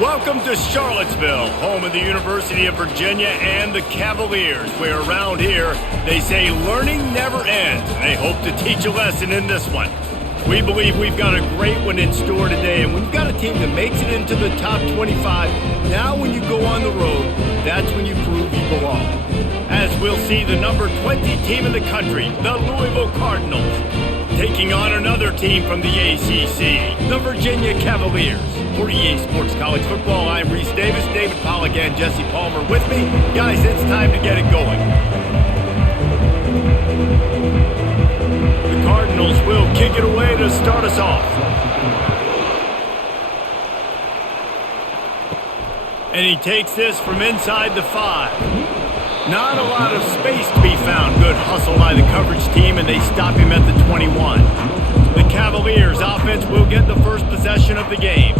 Welcome to Charlottesville, home of the University of Virginia and the Cavaliers, where around here they say learning never ends, and they hope to teach a lesson in this one. We believe we've got a great one in store today, and we've got a team that makes it into the top 25. Now when you go on the road, that's when you prove you belong. As we'll see the number 20 team in the country, the Louisville Cardinals, taking on another team from the ACC, the Virginia Cavaliers. For EA Sports College Football, I'm Reese Davis, David Pollack, and Jesse Palmer with me. Guys, it's time to get it going. The Cardinals will kick it away to start us off. And he takes this from inside the 5. Not a lot of space to be found. Good hustle by the coverage team, and they stop him at the 21. The Cavaliers offense will get the first possession of the game.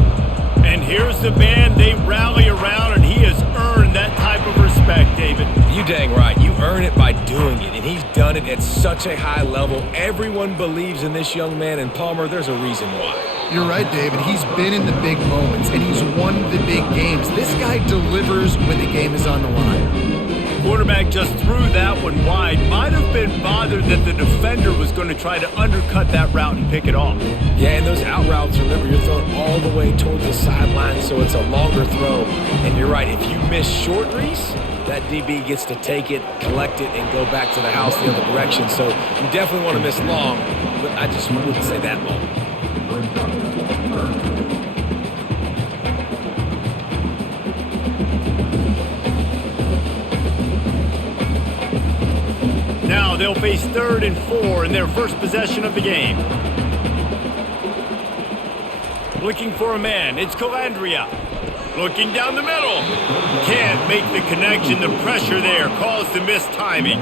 And here's the man they rally around, and he has earned that type of respect, David. You dang right. You earn it by doing it, and he's done it at such a high level. Everyone believes in this young man, and Palmer, there's a reason why. You're right, David. He's been in the big moments, and he's won the big games. This guy delivers when the game is on the line. Quarterback just threw that one wide. Might have been bothered that the defender was going to try to undercut that route and pick it off. Yeah, and those out routes, remember, you're throwing all the way towards the sideline, so it's a longer throw. And you're right, if you miss short, Reese, that DB gets to take it, collect it, and go back to the house the other direction. So you definitely want to miss long, but I just wouldn't say that long. Now they'll face 3rd and 4 in their first possession of the game. Looking for a man, it's Calandria. Looking down the middle. Can't make the connection. The pressure there caused the missed timing.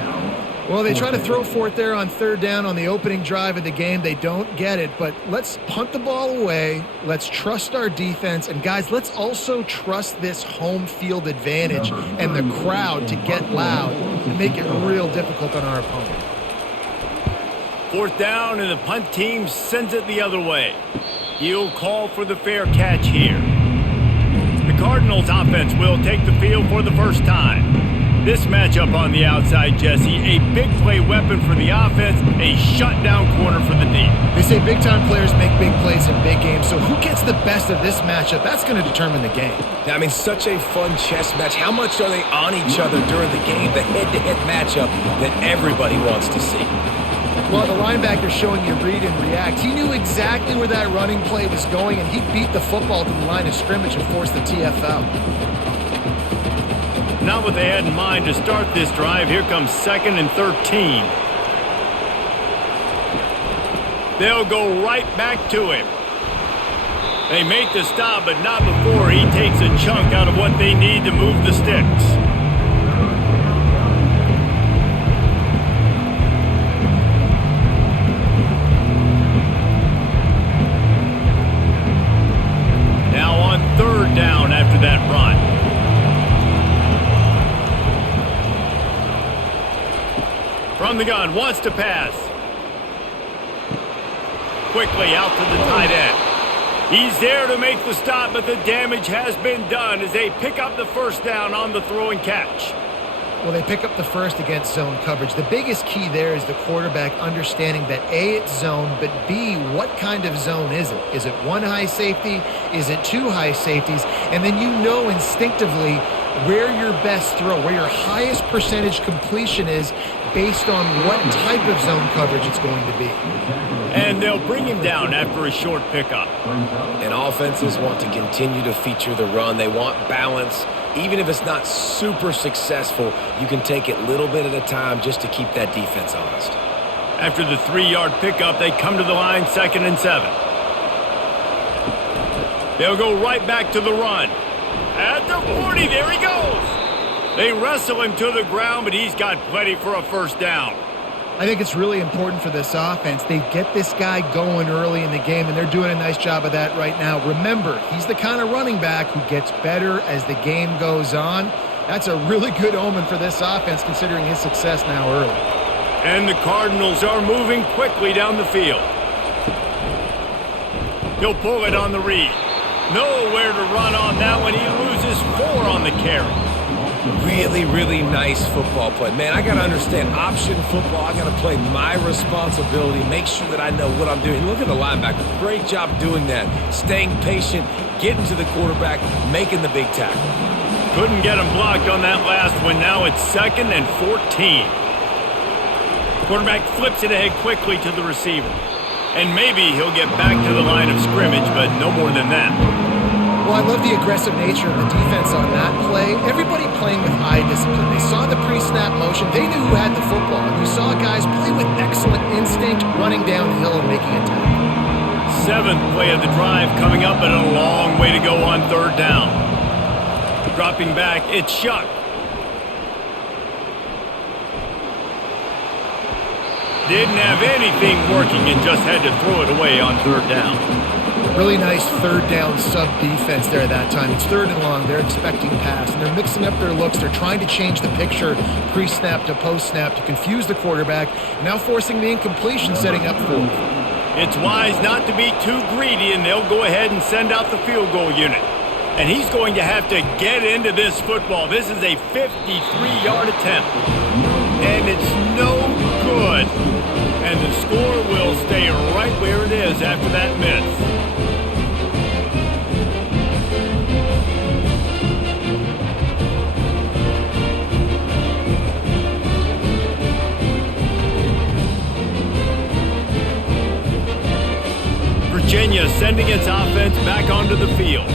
Well, they try to throw for it there on 3rd down on the opening drive of the game. They don't get it, but let's punt the ball away. Let's trust our defense. And, guys, let's also trust this home field advantage and the crowd to get loud and make it real difficult on our opponent. 4th down, and the punt team sends it the other way. He'll call for the fair catch here. The Cardinals offense will take the field for the first time. This matchup on the outside, Jesse, a big play weapon for the offense, a shutdown corner for the D. They say big-time players make big plays in big games, so who gets the best of this matchup? That's going to determine the game. I mean, such a fun chess match. How much are they on each other during the game? The head-to-head matchup that everybody wants to see. Well, the linebacker's showing you read and react. He knew exactly where that running play was going, and he beat the football to the line of scrimmage and forced the TFL. Not what they had in mind to start this drive. Here comes 2nd and 13. They'll go right back to him. They make the stop, but not before he takes a chunk out of what they need to move the sticks. Now on 3rd down after that run. From the gun, wants to pass. Quickly out to the tight end. He's there to make the stop, but the damage has been done as they pick up the 1st down on the throw and catch. Well, they pick up the first against zone coverage. The biggest key there is the quarterback understanding that A, it's zone, but B, what kind of zone is it? Is it 1 high safety? Is it 2 high safeties? And then you know instinctively where your best throw, where your highest percentage completion is based on what type of zone coverage it's going to be. And they'll bring him down after a short pickup. And offenses want to continue to feature the run. They want balance. Even if it's not super successful, you can take it little bit at a time just to keep that defense honest. After the 3-yard pickup, they come to the line 2nd and 7. They'll go right back to the run. At the 40, there he goes. They wrestle him to the ground, but he's got plenty for a 1st down. I think it's really important for this offense. They get this guy going early in the game, and they're doing a nice job of that right now. Remember, he's the kind of running back who gets better as the game goes on. That's a really good omen for this offense, considering his success now early. And the Cardinals are moving quickly down the field. He'll pull it on the read. Nowhere to run on that one. He loses 4 on the carry. Really, really nice football play. Man, I got to understand option football. I got to play my responsibility, make sure that I know what I'm doing. Look at the linebacker. Great job doing that. Staying patient, getting to the quarterback, making the big tackle. Couldn't get him blocked on that last one. Now it's 2nd and 14. Quarterback flips it ahead quickly to the receiver. And maybe he'll get back to the line of scrimmage, but no more than that. Well, I love the aggressive nature of the defense on that play. Everybody playing with eye discipline. They saw the pre-snap motion. They knew who had the football. And you saw guys play with excellent instinct, running downhill and making a tackle. 7th play of the drive coming up, and a long way to go on 3rd down. Dropping back, it's Shuck. Didn't have anything working and just had to throw it away on 3rd down. Really nice 3rd down sub defense there that time. It's 3rd and long. They're expecting pass, and they're mixing up their looks. They're trying to change the picture pre-snap to post-snap to confuse the quarterback, now forcing the incompletion, setting up 4th. It's wise not to be too greedy, and they'll go ahead and send out the field goal unit. And he's going to have to get into this football. This is a 53-yard attempt. And it's no good. And the score will stay right where it is after that miss. Virginia sending its offense back onto the field.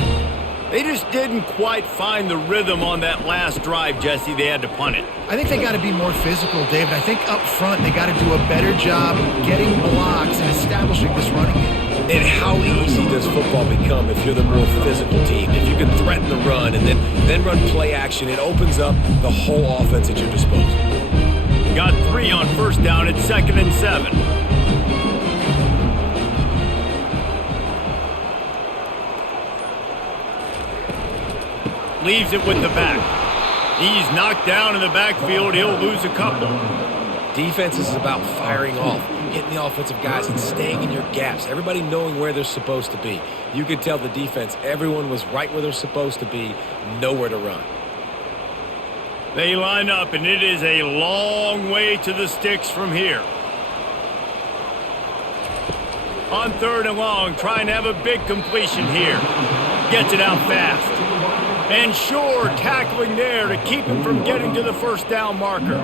They just didn't quite find the rhythm on that last drive, Jesse. They had to punt it. I think they got to be more physical, David. I think up front they got to do a better job getting blocks and establishing this running game. And how easy does football become if you're the more physical team? If you can threaten the run and then run play action, it opens up the whole offense at your disposal. Got 3 on 1st down at 2nd and 7. Leaves it with the back. He's knocked down in the backfield. He'll lose a couple. Defense is about firing off, hitting the offensive guys and staying in your gaps. Everybody knowing where they're supposed to be. You could tell the defense, everyone was right where they're supposed to be, nowhere to run. They line up, and it is a long way to the sticks from here. On 3rd and long, trying to have a big completion here. Gets it out fast. And sure, tackling there to keep him from getting to the 1st down marker.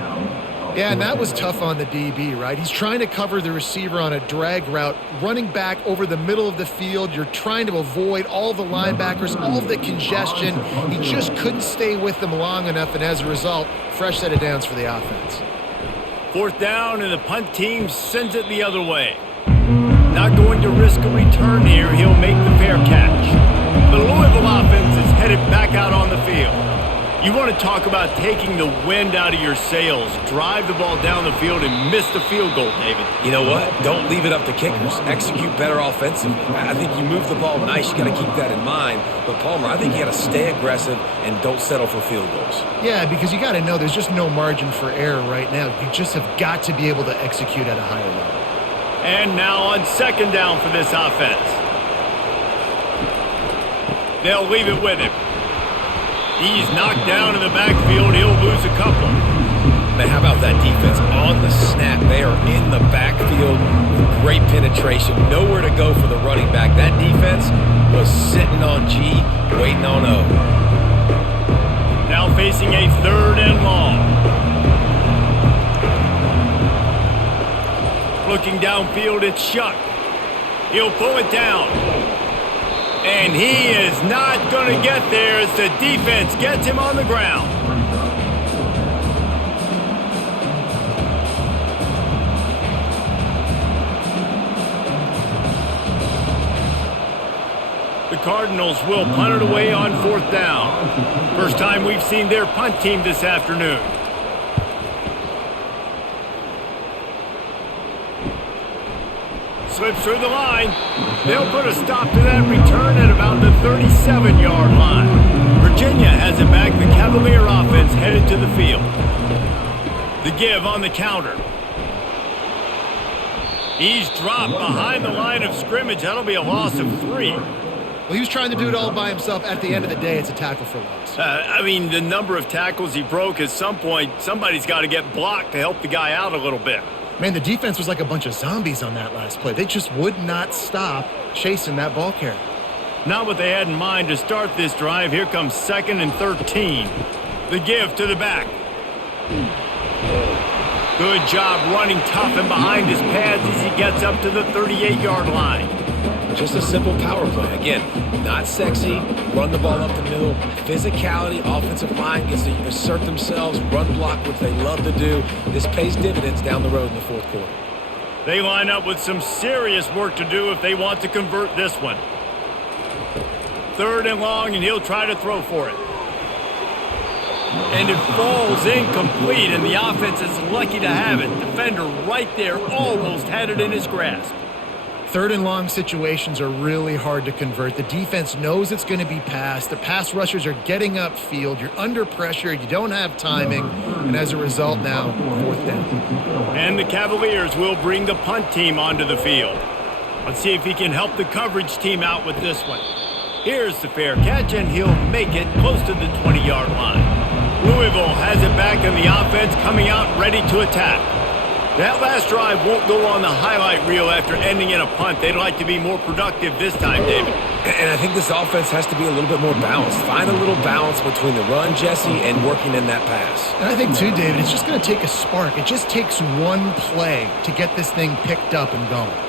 Yeah, and that was tough on the DB, right? He's trying to cover the receiver on a drag route, running back over the middle of the field. You're trying to avoid all the linebackers, all of the congestion. He just couldn't stay with them long enough, and as a result, fresh set of downs for the offense. 4th down, and the punt team sends it the other way. Not going to risk a return here. He'll make the fair catch. The Louisville offense is headed back out on the field. You want to talk about taking the wind out of your sails. Drive the ball down the field and miss the field goal, David. You know what? Don't leave it up to kickers. Execute better offensively. I think you move the ball nice. You got to keep that in mind. But, Palmer, I think you got to stay aggressive and don't settle for field goals. Yeah, because you got to know there's just no margin for error right now. You just have got to be able to execute at a higher level. And now on 2nd down for this offense. They'll leave it with him. He's knocked down in the backfield. He'll lose a couple. Man, how about that defense on the snap? They are in the backfield with great penetration. Nowhere to go for the running back. That defense was sitting on G, waiting on O. Now facing a 3rd and long. Looking downfield, it's Shuck. He'll pull it down. And he is not going to get there as the defense gets him on the ground. The Cardinals will punt it away on 4th down. First time we've seen their punt team this afternoon. Slips through the line. They'll put a stop to that return at about the 37-yard line. Virginia has it back. The Cavalier offense headed to the field. The give on the counter. He's dropped behind the line of scrimmage. That'll be a loss of 3. Well, he was trying to do it all by himself. At the end of the day, it's a tackle for loss. I mean, the number of tackles he broke, at some point, somebody's got to get blocked to help the guy out a little bit. Man, the defense was like a bunch of zombies on that last play. They just would not stop chasing that ball carrier. Not what they had in mind to start this drive. Here comes 2nd and 13. The give to the back. Good job running tough and behind his pads as he gets up to the 38-yard line. Just a simple power play. Again, not sexy, run the ball up the middle. Physicality, offensive line gets to assert themselves, run block, which they love to do. This pays dividends down the road in the fourth quarter. They line up with some serious work to do if they want to convert this one. 3rd and long, and he'll try to throw for it. And it falls incomplete, and the offense is lucky to have it. Defender right there almost had it in his grasp. 3rd and long situations are really hard to convert. The defense knows it's going to be passed. The pass rushers are getting upfield. You're under pressure. You don't have timing. And as a result now, 4th down. And the Cavaliers will bring the punt team onto the field. Let's see if he can help the coverage team out with this one. Here's the fair catch, and he'll make it close to the 20-yard line. Louisville has it back in the offense, coming out ready to attack. That last drive won't go on the highlight reel after ending in a punt. They'd like to be more productive this time, David. And I think this offense has to be a little bit more balanced. Find a little balance between the run, Jesse, and working in that pass. And I think, too, David, it's just going to take a spark. It just takes one play to get this thing picked up and going.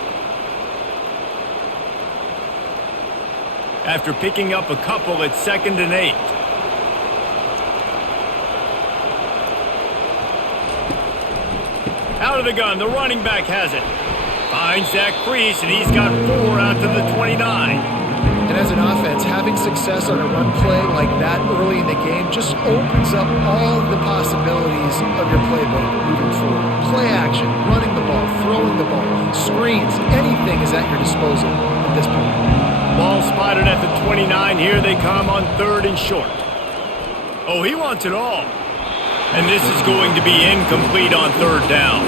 After picking up a couple, it's 2nd and 8. Out of the gun, the running back has it. Finds that crease, and he's got 4 out to the 29. And as an offense, having success on a run play like that early in the game just opens up all the possibilities of your playbook moving forward. Play action, running the ball, throwing the ball, screens, anything is at your disposal at this point. Ball spotted at the 29. Here they come on 3rd and short. Oh, he wants it all. And this is going to be incomplete on 3rd down.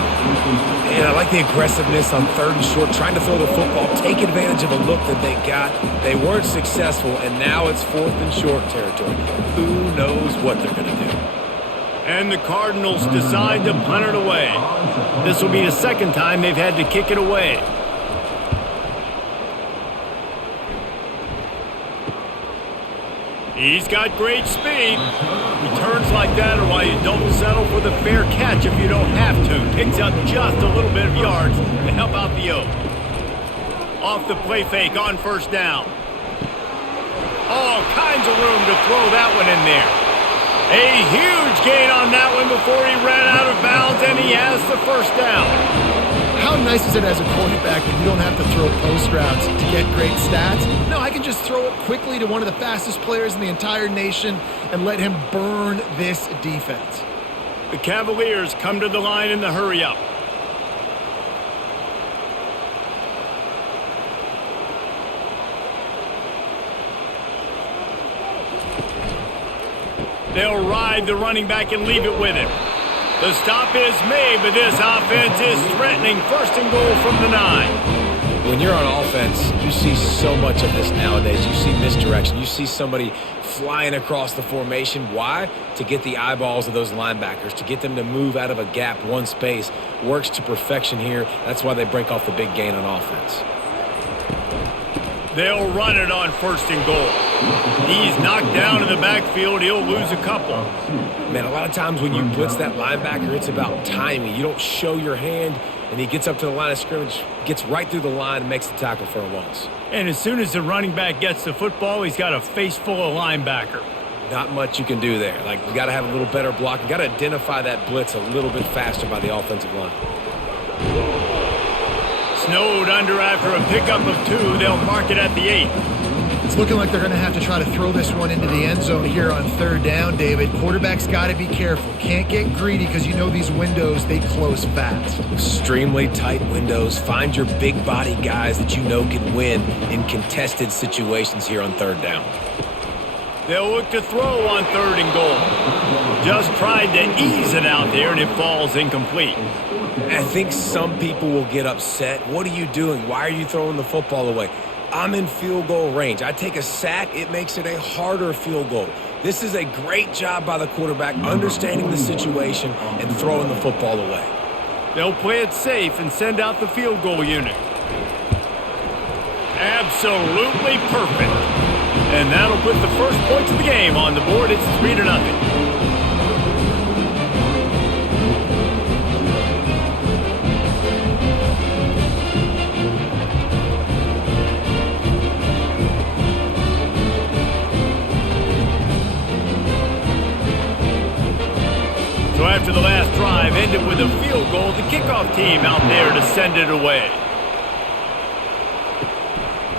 And I like the aggressiveness on 3rd and short, trying to throw the football, take advantage of a look that they got. They weren't successful, and now it's 4th and short territory. Who knows what they're going to do? And the Cardinals decide to punt it away. This will be the 2nd time they've had to kick it away. He's got great speed. Returns like that are why you don't settle for the fair catch if you don't have to. Picks up just a little bit of yards to help out the O. Off the play fake on 1st down. All kinds of room to throw that one in there. A huge gain on that one before he ran out of bounds, and he has the 1st down. How nice is it as a quarterback when you don't have to throw post routes to get great stats? No, I can just throw it quickly to one of the fastest players in the entire nation and let him burn this defense. The Cavaliers come to the line in the hurry-up. They'll ride the running back and leave it with him. The stop is made, but this offense is threatening 1st and goal from the 9. When you're on offense, you see so much of this nowadays. You see misdirection. You see somebody flying across the formation. Why? To get the eyeballs of those linebackers, to get them to move out of a gap, one space. Works to perfection here. That's why they break off the big gain on offense. They'll run it on 1st and goal. He's knocked down in the backfield. He'll lose a couple. Man, a lot of times when you blitz that linebacker, it's about timing. You don't show your hand, and he gets up to the line of scrimmage, gets right through the line, and makes the tackle for a loss. And as soon as the running back gets the football, he's got a face full of linebacker. Not much you can do there. Like, you got to have a little better block. You got to identify that blitz a little bit faster by the offensive line. Snowed under after a pickup of 2. They'll mark it at the 8. It's looking like they're going to have to try to throw this one into the end zone here on 3rd down, David. Quarterback's got to be careful. Can't get greedy because you know these windows, they close fast. Extremely tight windows. Find your big body guys that you know can win in contested situations here on 3rd down. They'll look to throw on 3rd and goal. Just tried to ease it out there, and it falls incomplete. I think some people will get upset. What are you doing? Why are you throwing the football away? I'm in field goal range. I take a sack, it makes it a harder field goal. This is a great job by the quarterback understanding the situation and throwing the football away. They'll play it safe and send out the field goal unit. Absolutely perfect. And that'll put the first points of the game on the board. It's 3-0. So after the last drive ended with a field goal, the kickoff team out there to send it away.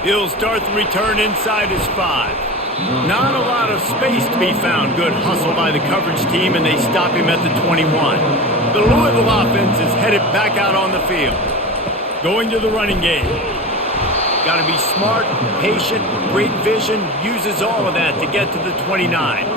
He'll start the return inside his 5. Not a lot of space to be found. Good hustle by the coverage team, and they stop him at the 21. The Louisville offense is headed back out on the field. Going to the running game. Got to be smart, patient, great vision, uses all of that to get to the 29.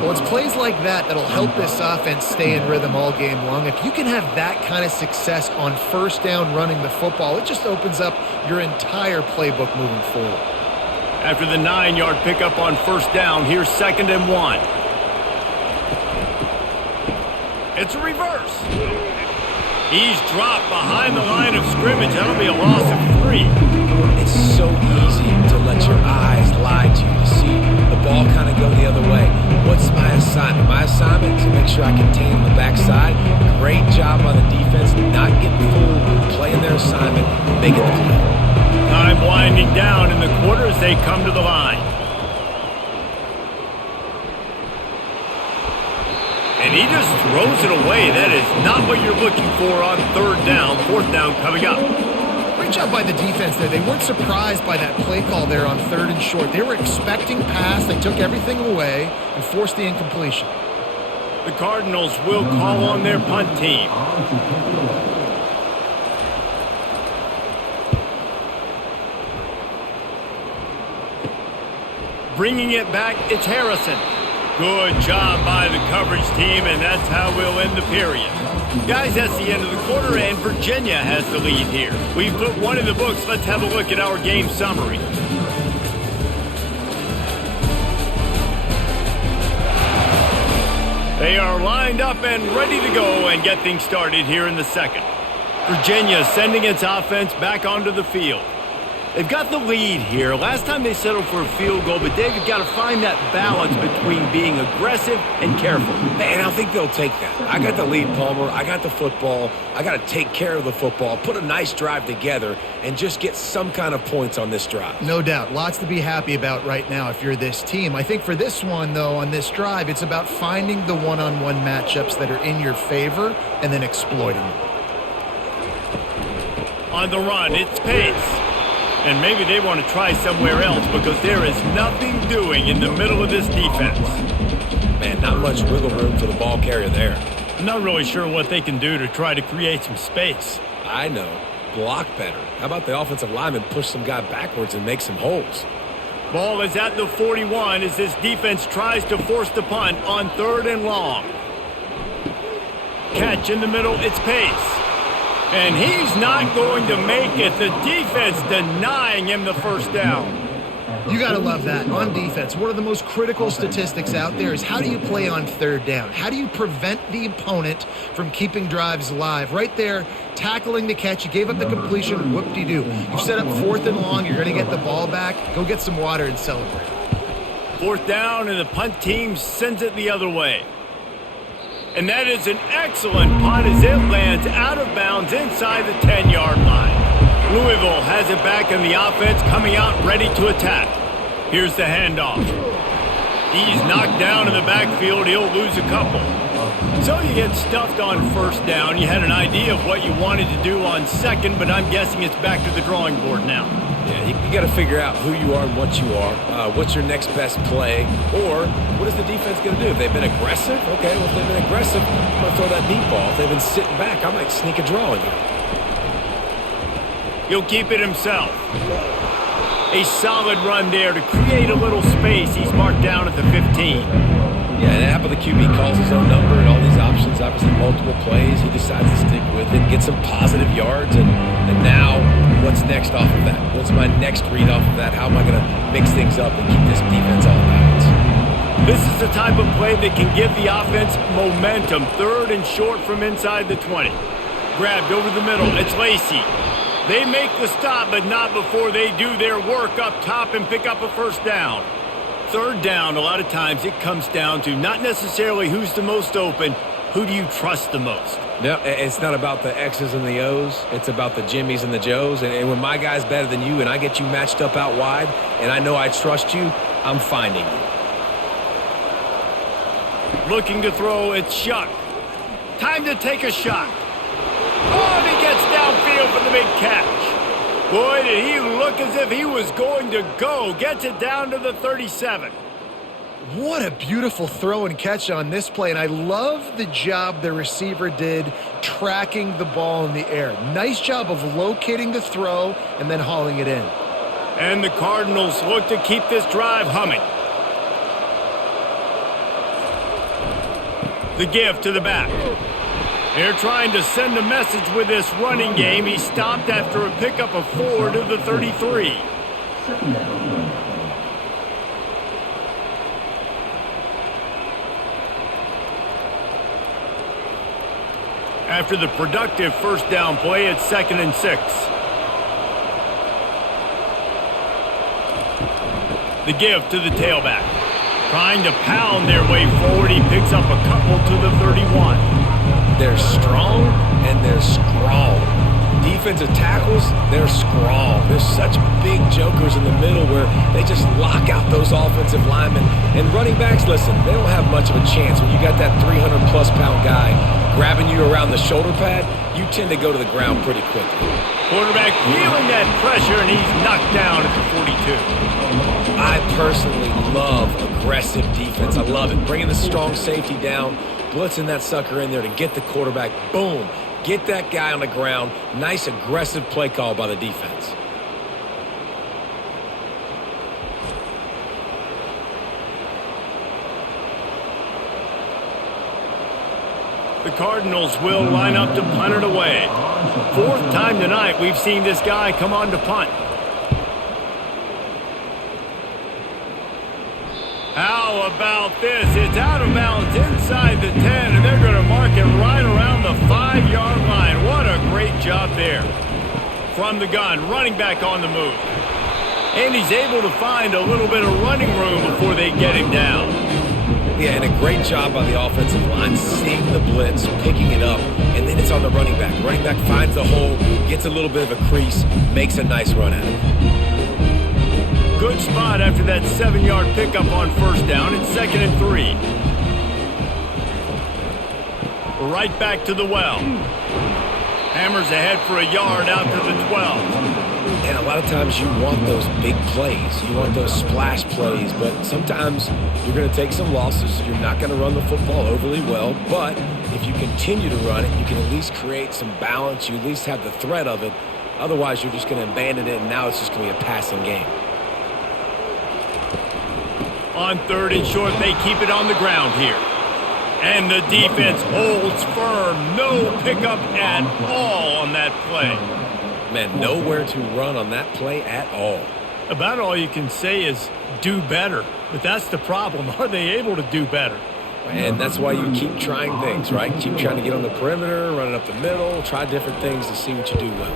Well, it's plays like that that'll help this offense stay in rhythm all game long. If you can have that kind of success on first down running the football, it just opens up your entire playbook moving forward. After the 9-yard pickup on first down, here's 2nd and 1. It's a reverse. He's dropped behind the line of scrimmage. That'll be a loss of 3. It's so easy to let your eyes lie to you to see the ball kind of go the other way. What's my assignment? My assignment is to make sure I contain the backside. Great job on the defense, not getting fooled, playing their assignment, making the play. Time winding down in the quarter as they come to the line. And he just throws it away. That is not what you're looking for on 3rd down. 4th down coming up. Great job by the defense there. They weren't surprised by that play call there on 3rd and short. They were expecting pass. They took everything away and forced the incompletion. The Cardinals will call on their punt team. Bringing it back, it's Harrison. Good job by the coverage team, and that's how we'll end the period. Guys, that's the end of the quarter, and Virginia has the lead here. We've put one in the books. Let's have a look at our game summary. They are lined up and ready to go and get things started here in the second. Virginia sending its offense back onto the field. They've got the lead here. Last time they settled for a field goal, but Dave, you've got to find that balance between being aggressive and careful. And I think they'll take that. I got the lead, Palmer. I got the football. I got to take care of the football, put a nice drive together, and just get some kind of points on this drive. No doubt. Lots to be happy about right now if you're this team. I think for this one, though, on this drive, it's about finding the one-on-one matchups that are in your favor and then exploiting them. On the run, it's Pace. And maybe they want to try somewhere else because there is nothing doing in the middle of this defense. Man, not much wiggle room for the ball carrier there. I'm not really sure what they can do to try to create some space. I know. Block better. How about the offensive lineman push some guy backwards and make some holes? Ball is at the 41 as this defense tries to force the punt on 3rd and long. Catch in the middle, it's Pace. And he's not going to make it. The defense denying him the first down. You got to love that. On defense, one of the most critical statistics out there is how do you play on 3rd down? How do you prevent the opponent from keeping drives alive? Right there, tackling the catch. You gave up the completion. Whoop-de-doo. You've set up 4th and long. You're going to get the ball back. Go get some water and celebrate. 4th down, and the punt team sends it the other way. And that is an excellent punt as it lands out of bounds inside the 10-yard line. Louisville has it back in the offense, coming out ready to attack. Here's the handoff. He's knocked down in the backfield. He'll lose a couple. So you get stuffed on 1st down. You had an idea of what you wanted to do on 2nd, but I'm guessing it's back to the drawing board now. Yeah, you got to figure out who you are and what you are. What's your next best play? Or what is the defense going to do? If they've been aggressive, okay, well, if they've been aggressive, I'm going to throw that deep ball. If they've been sitting back, I might sneak a draw in here. He'll keep it himself. A solid run there to create a little space. He's marked down at the 15. Yeah, and how about the QB calls his own number and all these options? options, obviously multiple plays. He decides to stick with it, get some positive yards, and now what's next off of that? What's my next read off of that? How am I going to mix things up and keep this defense off balance? This is the type of play that can give the offense momentum. 3rd and short from inside the 20. Grabbed over the middle. It's Lacey. They make the stop, but not before they do their work up top and pick up a first down. 3rd down, a lot of times it comes down to not necessarily who's the most open, who do you trust the most? No, it's not about the X's and the O's. It's about the Jimmies and the Joes. And when my guy's better than you and I get you matched up out wide and I know I trust you, I'm finding you. Looking to throw, it's Shuck. Time to take a shot. Oh, and he gets downfield for the big catch. Boy, did he look as if he was going to go. Gets it down to the 37. What a beautiful throw and catch on this play, and I love the job the receiver did tracking the ball in the air. Nice job of locating the throw and then hauling it in. And the Cardinals look to keep this drive humming. The give to the back. They're trying to send a message with this running game. He stopped after a pickup of 4 to the 33. After the productive first down play, it's 2nd and 6. The give to the tailback. Trying to pound their way forward. He picks up a couple to the 31. They're strong and they're scrawl. Defensive tackles, they're scrawl. There's such big jokers in the middle where they just lock out those offensive linemen. And running backs, listen, they don't have much of a chance. When you got that 300-plus pound guy grabbing you around the shoulder pad, you tend to go to the ground pretty quickly. Quarterback feeling that pressure, and he's knocked down at the 42. I personally love aggressive defense. I love it. Bringing the strong safety down, blitzing that sucker in there to get the quarterback. Boom. Get that guy on the ground. Nice aggressive play call by the defense. The Cardinals will line up to punt it away. 4th time tonight we've seen this guy come on to punt. How about this? It's out of bounds inside the 10, and they're going to mark it right around the 5-yard line. What a great job there. From the gun, running back on the move. And he's able to find a little bit of running room before they get him down. Yeah, and a great job by the offensive line, seeing the blitz, picking it up, and then it's on the running back. Running back finds the hole, gets a little bit of a crease, makes a nice run at it. Good spot after that 7-yard pickup on first down. It's 2nd and 3. Right back to the well. Hammers ahead for a yard out to the 12. And a lot of times you want those big plays. You want those splash plays, but sometimes you're going to take some losses. You're not going to run the football overly well, but if you continue to run it, you can at least create some balance. You at least have the threat of it. Otherwise, you're just going to abandon it, and now it's just going to be a passing game. On 3rd and short, they keep it on the ground here. And the defense holds firm. No pickup at all on that play. Man, nowhere to run on that play at all. About all you can say is do better. But that's the problem. Are they able to do better? And that's why you keep trying things, right? Keep trying to get on the perimeter, run it up the middle, try different things to see what you do well.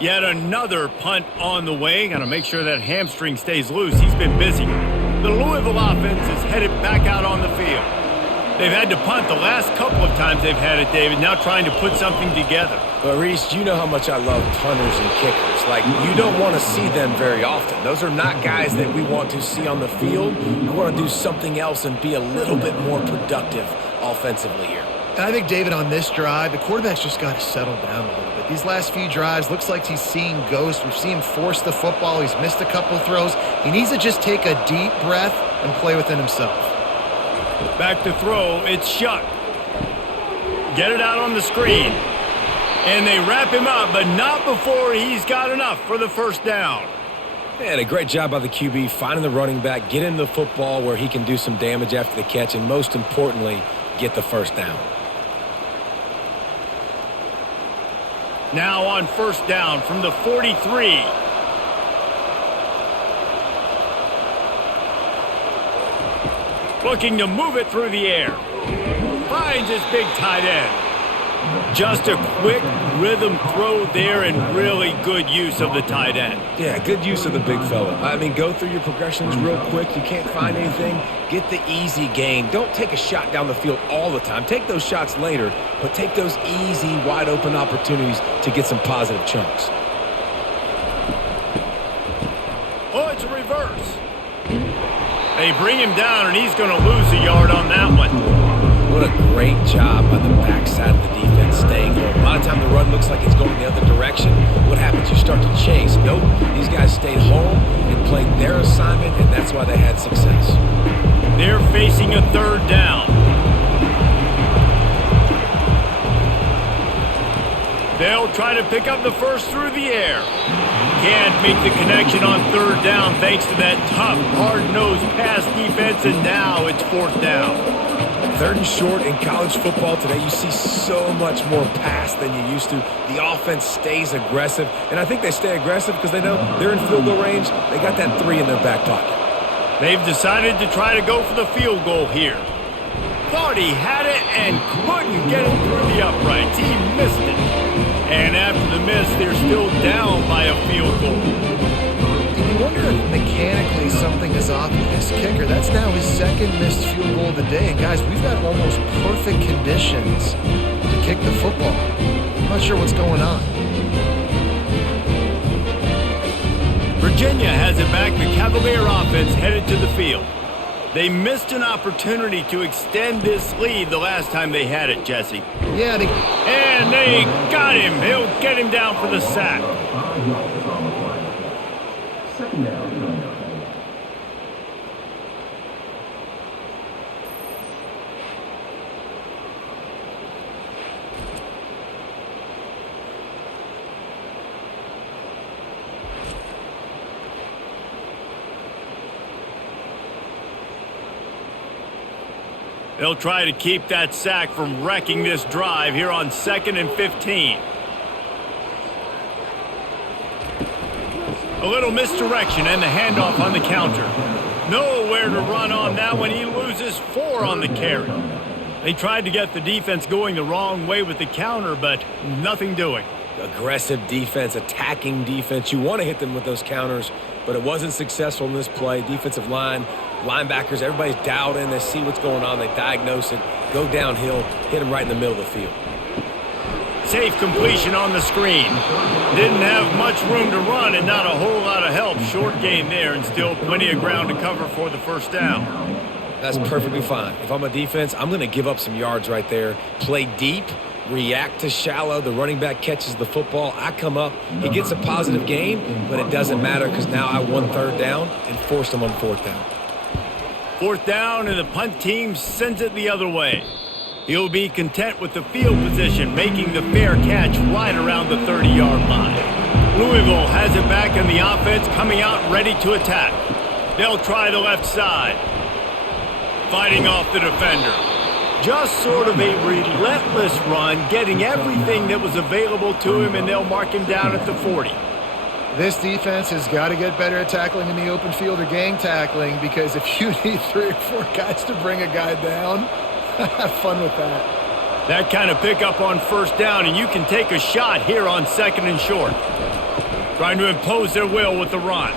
Yet another punt on the way. Got to make sure that hamstring stays loose. He's been busy. The Louisville offense is headed back out on the field. They've had to punt the last couple of times they've had it, David, now trying to put something together. But, Reese, you know how much I love punters and kickers. Like, you don't want to see them very often. Those are not guys that we want to see on the field. We want to do something else and be a little bit more productive offensively here. And I think, David, on this drive, the quarterback's just got to settle down a little bit. These last few drives, looks like he's seeing ghosts. We've seen him force the football. He's missed a couple of throws. He needs to just take a deep breath and play within himself. Back to throw, it's Shuck. Get it out on the screen. And they wrap him up, but not before he's got enough for the first down. And a great job by the QB, finding the running back, getting the football where he can do some damage after the catch, and most importantly, get the first down. Now on first down from the 43. Looking to move it through the air. Finds his big tight end. Just a quick rhythm throw there and really good use of the tight end. Yeah, good use of the big fella. I mean, go through your progressions real quick. You can't find anything. Get the easy gain. Don't take a shot down the field all the time. Take those shots later, but take those easy, wide-open opportunities to get some positive chunks. Oh, it's a reverse. They bring him down, and he's going to lose a yard on that one. What a great job by the backside of the defense staying home. A lot of time the run looks like it's going the other direction. What happens? You start to chase. Nope. These guys stayed home and played their assignment, and that's why they had success. They're facing a third down. They'll try to pick up the first through the air. Can't make the connection on third down thanks to that tough, hard-nosed pass defense, and now it's fourth down. Third and short in college football today, you see so much more pass than you used to. The offense stays aggressive, and I think they stay aggressive because they know they're in field goal range. They got that 3 in their back pocket. They've decided to try to go for the field goal here. Thought he had it and couldn't get it through the uprights. He missed it. And after the miss, they're still down by a field goal. You wonder if mechanically something is off with this kicker. That's now his second missed field goal of the day. And guys, we've got almost perfect conditions to kick the football. I'm not sure what's going on. Virginia has it back. The Cavalier offense headed to the field. They missed an opportunity to extend this lead the last time they had it, Jesse. Yeah, and they got him. He'll get him down for the sack. They'll try to keep that sack from wrecking this drive here on 2nd and 15. A little misdirection and the handoff on the counter. Nowhere to run on that one. He loses 4 on the carry. They tried to get the defense going the wrong way with the counter, but nothing doing. Aggressive defense, attacking defense. You want to hit them with those counters, but it wasn't successful in this play. Defensive line, linebackers, everybody's dialed in. They see what's going on. They diagnose it, go downhill, hit them right in the middle of the field. Safe completion on the screen. Didn't have much room to run and not a whole lot of help. Short gain there and still plenty of ground to cover for the first down. That's perfectly fine. If I'm a defense, I'm going to give up some yards right there. Play deep, react to shallow. The running back catches the football. I come up. He gets a positive gain, but it doesn't matter because now I won third down and forced him on fourth down. Fourth down, and the punt team sends it the other way. He'll be content with the field position, making the fair catch right around the 30-yard line. Louisville has it back in the offense, coming out ready to attack. They'll try the left side. Fighting off the defender. Just sort of a relentless run, getting everything that was available to him, and they'll mark him down at the 40. This defense has got to get better at tackling in the open field or gang tackling, because if you need 3 or 4 guys to bring a guy down, have fun with that. That kind of pickup on first down, and you can take a shot here on 2nd and short. Trying to impose their will with the run.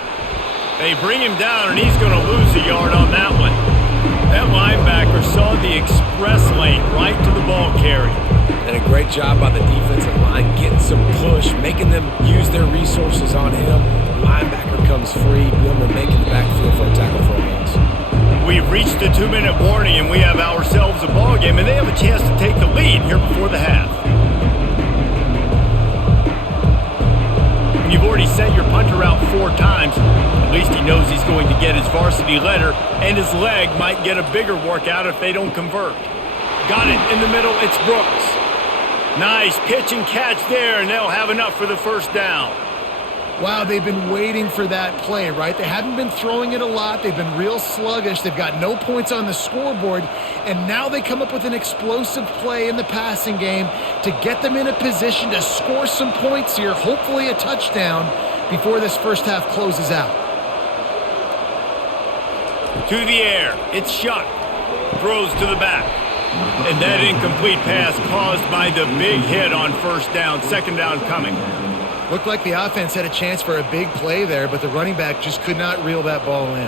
They bring him down, and he's going to lose a yard on that one. That linebacker saw the express lane right to the ball carrier. And a great job by the defensive line, getting some push, making them use their resources on him. The linebacker comes free, Billman making the backfield for a tackle for a loss. We've reached the 2-minute warning, and we have ourselves a ball game, and they have a chance to take the lead here before the half. When you've already sent your punter out 4 times, at least he knows he's going to get his varsity letter, and his leg might get a bigger workout if they don't convert. Got it in the middle, it's Brooks. Nice pitch and catch there, and they'll have enough for the first down. Wow, they've been waiting for that play, right? They haven't been throwing it a lot. They've been real sluggish. They've got no points on the scoreboard, and now they come up with an explosive play in the passing game to get them in a position to score some points here, hopefully a touchdown, before this first half closes out. To the air. It's shot. Throws to the back. And that incomplete pass caused by the big hit on first down. Second down coming. Looked like the offense had a chance for a big play there, but the running back just could not reel that ball in.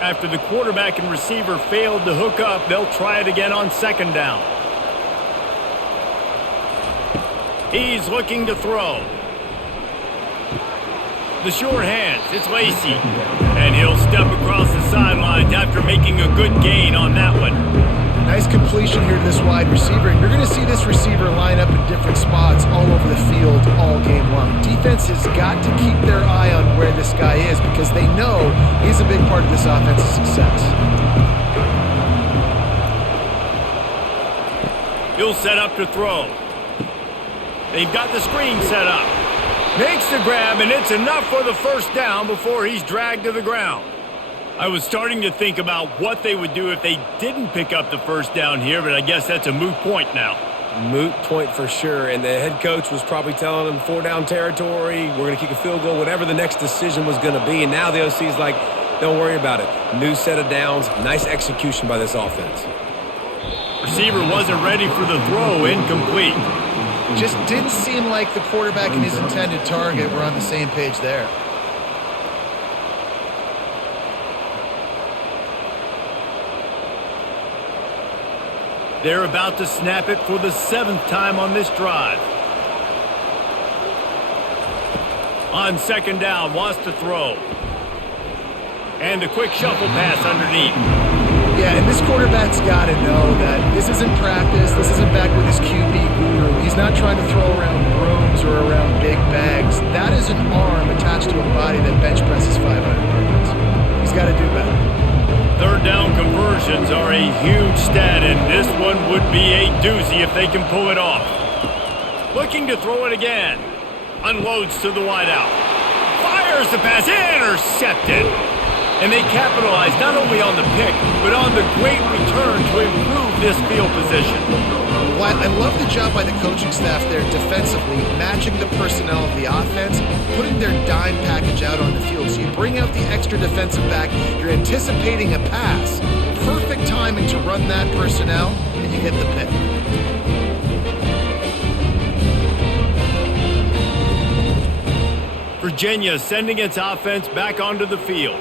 After the quarterback and receiver failed to hook up, they'll try it again on second down. He's looking to throw. The short hands, it's Lacy. And he'll step across the sidelines after making a good gain on that one. Nice completion here to this wide receiver, and you're going to see this receiver line up in different spots all over the field all game long. Defense has got to keep their eye on where this guy is because they know he's a big part of this offense's success. He'll set up to throw. They've got the screen set up. Makes the grab, and it's enough for the first down before he's dragged to the ground. I was starting to think about what they would do if they didn't pick up the first down here, but I guess that's a moot point now. Moot point for sure, and the head coach was probably telling them 4-down territory, we're going to kick a field goal, whatever the next decision was going to be, and now the OC's like, don't worry about it. New set of downs, nice execution by this offense. Receiver wasn't ready for the throw, incomplete. Just didn't seem like the quarterback and his intended target were on the same page there. They're about to snap it for the 7th time on this drive. On second down, wants to throw. And a quick shuffle pass underneath. Yeah, and this quarterback's got to know that this isn't practice. This isn't back with his QB guru. He's not trying to throw around brooms or around big bags. That is an arm attached to a body that bench presses 500 pounds. He's got to do better. Third down conversions are a huge stat, and this one would be a doozy if they can pull it off. Looking to throw it again. Unloads to the wideout. Fires the pass. Intercepted. And they capitalize not only on the pick, but on the great return to improve this field position. Well, I love the job by the coaching staff there defensively, matching the personnel of the offense, putting their dime package out on the field. So you bring out the extra defensive back, you're anticipating a pass. Perfect timing to run that personnel, and you hit the pick. Virginia sending its offense back onto the field.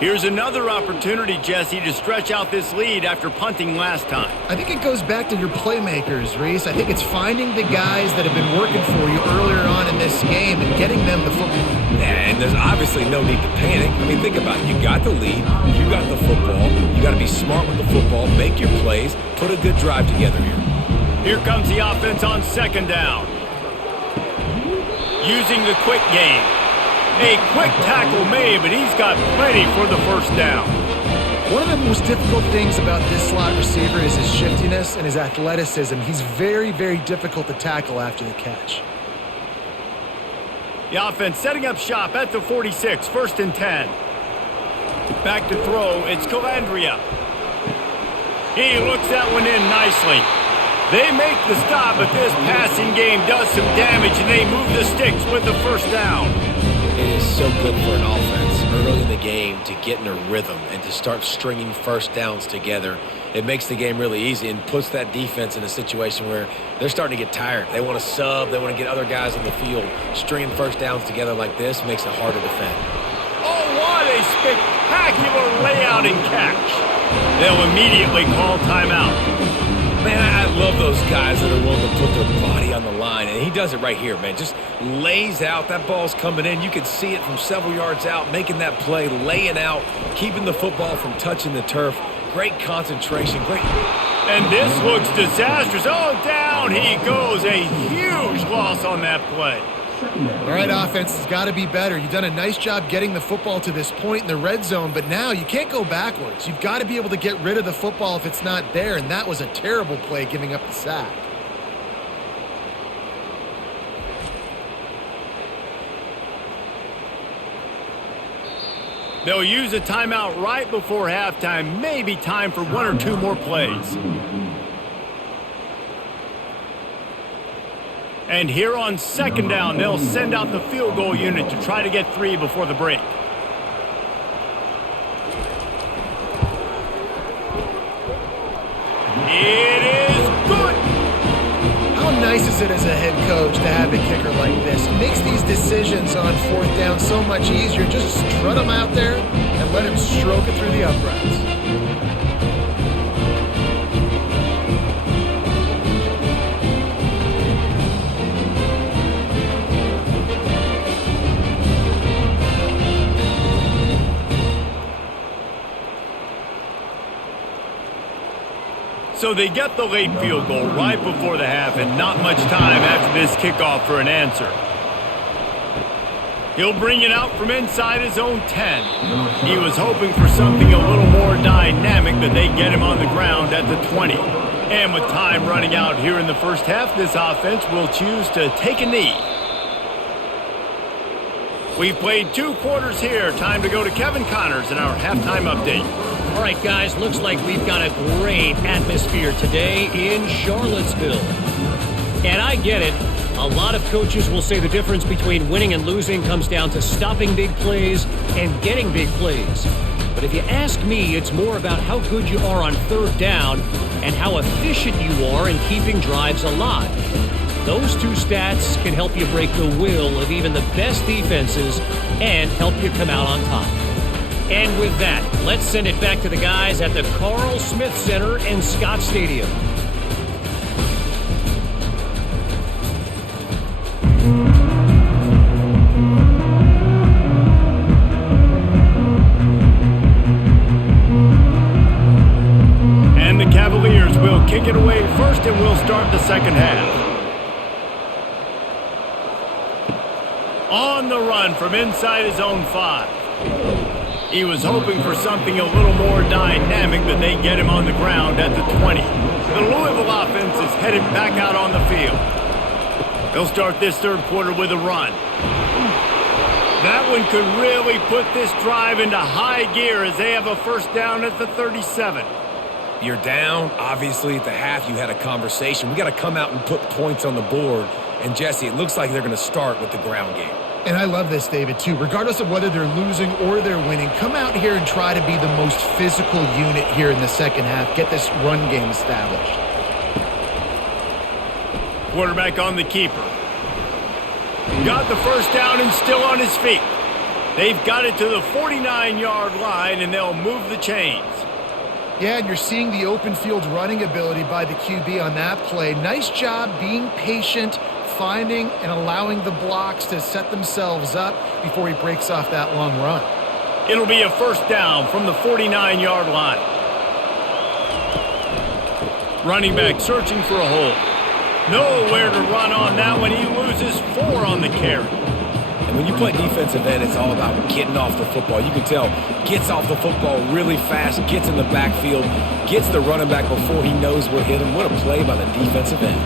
Here's another opportunity, Jesse, to stretch out this lead after punting last time. I think it goes back to your playmakers, Reese. I think it's finding the guys that have been working for you earlier on in this game and getting them the football. And there's obviously no need to panic. I mean, think about it. You got the lead. You got the football. You got to be smart with the football, make your plays, put a good drive together here. Here comes the offense on second down. Using the quick game. A quick tackle made, but he's got plenty for the first down. One of the most difficult things about this slot receiver is his shiftiness and his athleticism. He's very, very difficult to tackle after the catch. The offense setting up shop at the 46, 1st and 10. Back to throw, it's Calandria. He looks that one in nicely. They make the stop, but this passing game does some damage, and they move the sticks with the first down. It is so good for an offense early in the game to get in a rhythm and to start stringing first downs together. It makes the game really easy and puts that defense in a situation where they're starting to get tired. They want to sub. They want to get other guys on the field. Stringing first downs together like this makes it hard to defend. Oh, what a spectacular layout and catch. They'll immediately call timeout. Man, I love those guys that are willing to put their body on the line, and he does it right here, man. Just lays out. That ball's coming in. You can see it from several yards out, making that play, laying out, keeping the football from touching the turf. Great concentration. Great. And this looks disastrous. Oh, down he goes. A huge loss on that play. All right, offense has got to be better. You've done a nice job getting the football to this point in the red zone, but now you can't go backwards. You've got to be able to get rid of the football if it's not there, and that was a terrible play giving up the sack. They'll use a timeout right before halftime, maybe time for one or two more plays. And here on second down, they'll send out the field goal unit to try to get 3 before the break. It is good. How nice is it as a head coach to have a kicker like this? It makes these decisions on fourth down so much easier. Just strut him out there and let him stroke it through the uprights. So they get the late field goal right before the half and not much time after this kickoff for an answer. He'll bring it out from inside his own 10. He was hoping for something a little more dynamic, but they get him on the ground at the 20. And with time running out here in the first half, this offense will choose to take a knee. We've played 2 quarters here. Time to go to Kevin Connors in our halftime update. All right, guys, looks like we've got a great atmosphere today in Charlottesville. And I get it. A lot of coaches will say the difference between winning and losing comes down to stopping big plays and getting big plays. But if you ask me, it's more about how good you are on third down and how efficient you are in keeping drives alive. Those 2 stats can help you break the will of even the best defenses and help you come out on top. And with that, let's send it back to the guys at the Carl Smith Center in Scott Stadium. And the Cavaliers will kick it away first, and we'll start the second half. On the run from inside his own 5. He was hoping for something a little more dynamic, but they get him on the ground at the 20. The Louisville offense is headed back out on the field. They'll start this third quarter with a run. That one could really put this drive into high gear as they have a first down at the 37. You're down. Obviously, at the half, you had a conversation. We got to come out and put points on the board. And, Jesse, it looks like they're going to start with the ground game. And I love this, David, too. Regardless of whether they're losing or they're winning, come out here and try to be the most physical unit here in the second half. Get this run game established. Quarterback on the keeper. Got the first down and still on his feet. They've got it to the 49-yard line, and they'll move the chains. Yeah, and you're seeing the open field running ability by the QB on that play. Nice job being patient, finding and allowing the blocks to set themselves up before he breaks off that long run. It'll be a first down from the 49-yard line. Running back searching for a hole. Nowhere to run on that one. He loses 4 on the carry. And when you play defensive end, it's all about getting off the football. You can tell, gets off the football really fast, gets in the backfield, gets the running back before he knows we're hitting. What a play by the defensive end.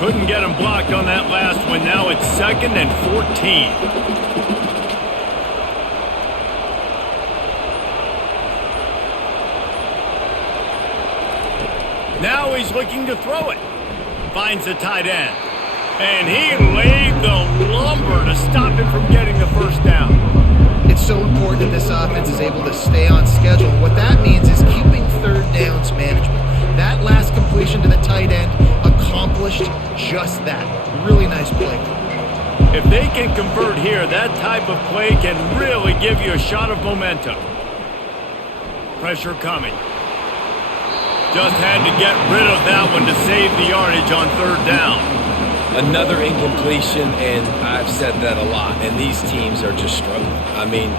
Couldn't get him blocked on that last one. Now it's 2nd and 14. Now he's looking to throw it. Finds the tight end. And he laid the lumber to stop him from getting the first down. It's so important that this offense is able to stay on schedule. What that means is keeping third downs management. That last completion to the tight end accomplished just that. Really nice play. If they can convert here, that type of play can really give you a shot of momentum. Pressure coming. Just had to get rid of that one to save the yardage on third down. Another incompletion, and I've said that a lot, and these teams are just struggling. I mean,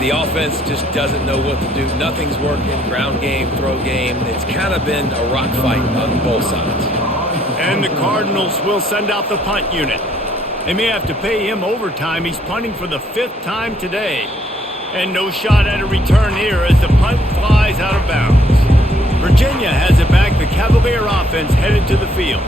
the offense just doesn't know what to do. Nothing's working, ground game, throw game. It's kind of been a rock fight on both sides. And the Cardinals will send out the punt unit. They may have to pay him overtime. He's punting for the 5th time today. And no shot at a return here as the punt flies out of bounds. Virginia has it back. The Cavalier offense headed to the field.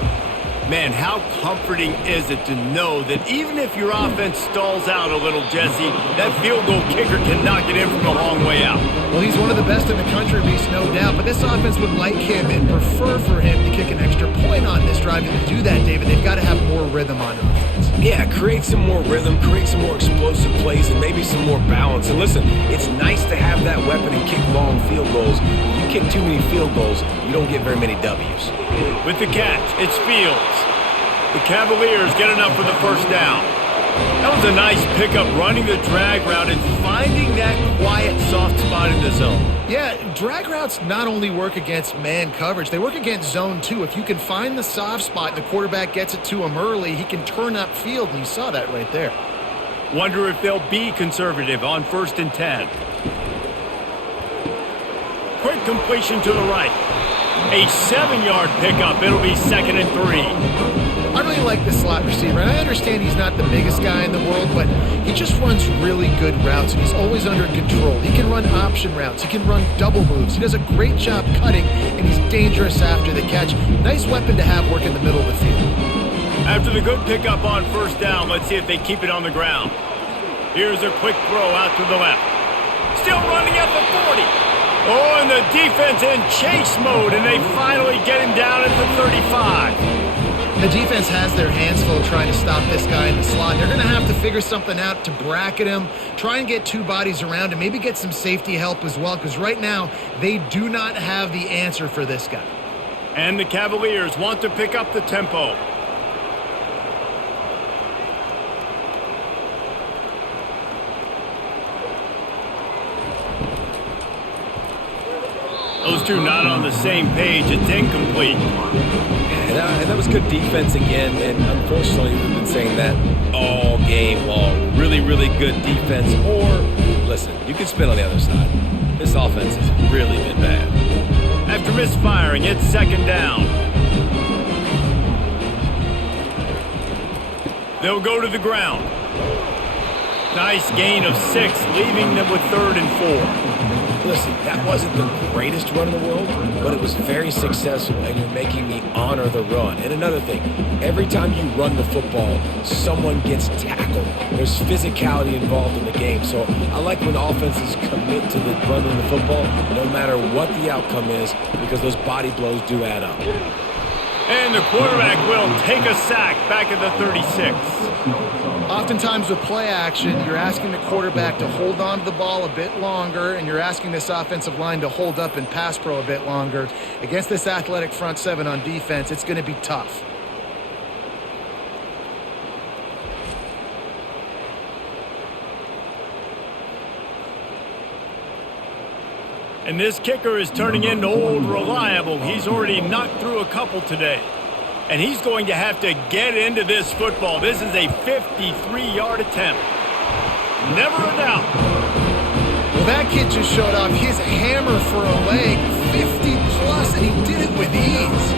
Man, how comforting is it to know that even if your offense stalls out a little, Jesse, that field goal kicker can knock it in from a long way out. Well, he's one of the best in the country, Reese, no doubt. But this offense would like him and prefer for him to kick an extra point on this drive. And to do that, David, they've got to have more rhythm on offense. Yeah, create some more rhythm, create some more explosive plays, and maybe some more balance. And listen, it's nice to have that weapon and kick long field goals. You kick too many field goals, you don't get very many W's. With the catch, it's Fields. The Cavaliers get enough for the first down. That was a nice pickup, running the drag route and finding that quiet, soft spot in the zone. Yeah, drag routes not only work against man coverage, they work against zone too. If you can find the soft spot and the quarterback gets it to him early, he can turn up field, and you saw that right there. Wonder if they'll be conservative on 1st and 10. Quick completion to the right. A 7-yard pickup. It'll be 2nd and 3. I really like this slot receiver, and I understand he's not the biggest guy in the world, but he just runs really good routes, and he's always under control. He can run option routes. He can run double moves. He does a great job cutting, and he's dangerous after the catch. Nice weapon to have work in the middle of the field. After the good pickup on 1st down, let's see if they keep it on the ground. Here's a quick throw out to the left. Still running at the 40. Oh, and the defense in chase mode, and they finally get him down at the 35. The defense has their hands full trying to stop this guy in the slot. They're going to have to figure something out to bracket him, try and get two bodies around him, maybe get some safety help as well, because right now they do not have the answer for this guy. And the Cavaliers want to pick up the tempo. Those two not on the same page. It's incomplete. And that was good defense again, and unfortunately we've been saying that all game long. Really, really good defense, or, listen, you can spin on the other side. This offense has really been bad. After misfiring, it's 2nd down. They'll go to the ground. Nice gain of 6, leaving them with 3rd and 4. Listen, that wasn't the greatest run in the world, but it was very successful, and you're making me honor the run. And another thing, every time you run the football, someone gets tackled. There's physicality involved in the game, so I like when offenses commit to the running the football, no matter what the outcome is, because those body blows do add up. And the quarterback will take a sack back at the 36. Oftentimes with play action, you're asking the quarterback to hold on to the ball a bit longer, and you're asking this offensive line to hold up in pass pro a bit longer. Against this athletic front seven on defense, it's going to be tough. And this kicker is turning into old reliable. He's already knocked through a couple today. And he's going to have to get into this football. This is a 53-yard attempt. Never a doubt. Well, that kid just showed off his hammer for a leg, 50-plus, and he did it with ease.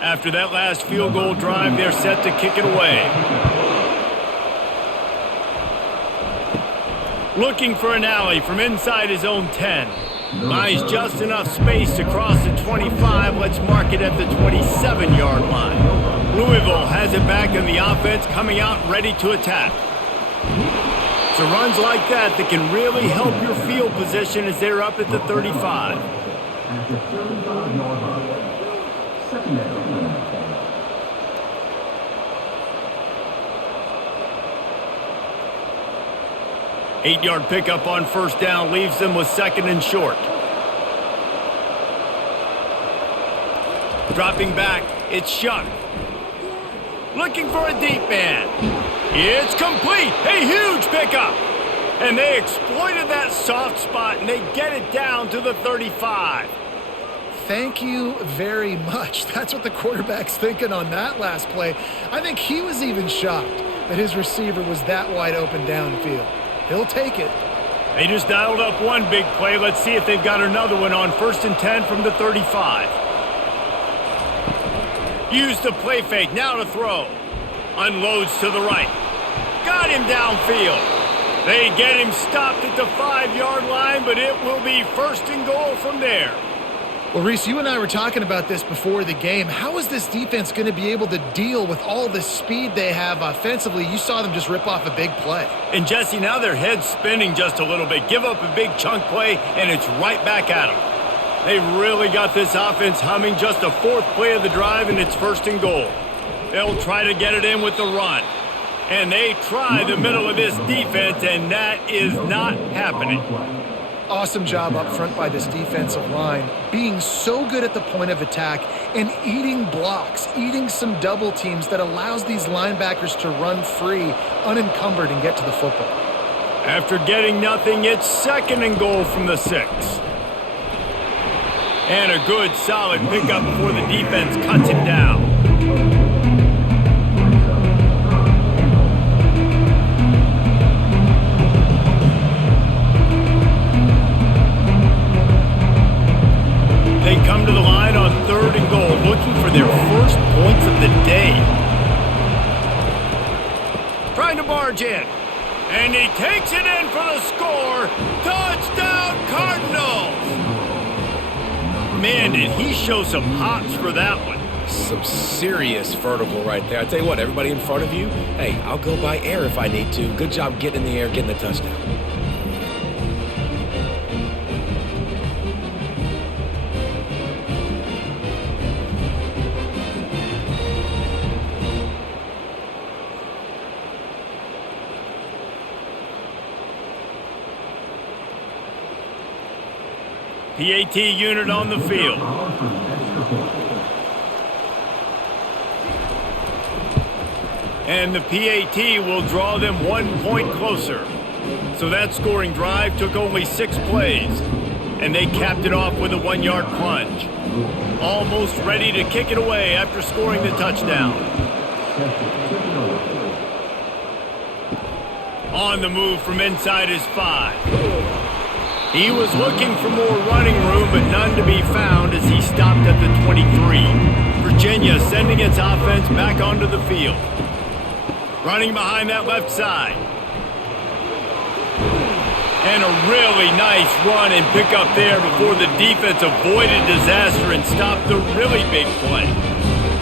After that last field goal drive, they're set to kick it away. Looking for an alley from inside his own 10. Buys just enough space to cross the 25. Let's mark it at the 27-yard line. Louisville has it back in the offense, coming out ready to attack. So runs like that can really help your field position as they're up at the 35. At the 35-yard line. Second down. 8-yard pickup on 1st down leaves them with 2nd and short. Dropping back, it's Shuck. Looking for a deep man. It's complete. A huge pickup. And they exploited that soft spot, and they get it down to the 35. Thank you very much. That's what the quarterback's thinking on that last play. I think he was even shocked that his receiver was that wide open downfield. He'll take it. They just dialed up one big play. Let's see if they've got another one on 1st and 10 from the 35. Use the play fake, now to throw. Unloads to the right. Got him downfield. They get him stopped at the 5-yard line, but it will be 1st and goal from there. Well, Reese, you and I were talking about this before the game. How is this defense going to be able to deal with all the speed they have offensively? You saw them just rip off a big play. And, Jesse, now their head's spinning just a little bit. Give up a big chunk play, and it's right back at them. They've really got this offense humming. Just a 4th play of the drive, and it's 1st and goal. They'll try to get it in with the run. And they try the middle of this defense, and that is not happening. Awesome job up front by this defensive line, being so good at the point of attack and eating blocks, eating some double teams that allows these linebackers to run free, unencumbered, and get to the football. After getting nothing, it's 2nd and goal from the 6. And a good, solid pickup before the defense cuts him down. They come to the line on 3rd and goal, looking for their first points of the day. Trying to barge in. And he takes it in for the score. Touchdown, Cardinals! Man, did he show some hops for that one. Some serious vertical right there. I tell you what, everybody in front of you, hey, I'll go by air if I need to. Good job getting in the air, getting the touchdown. PAT unit on the field. And the PAT will draw them 1 point closer. So that scoring drive took only 6 plays. And they capped it off with a 1-yard plunge. Almost ready to kick it away after scoring the touchdown. On the move from inside his 5. He was looking for more running room, but none to be found as he stopped at the 23. Virginia sending its offense back onto the field. Running behind that left side. And a really nice run and pick up there before the defense avoided disaster and stopped the really big play.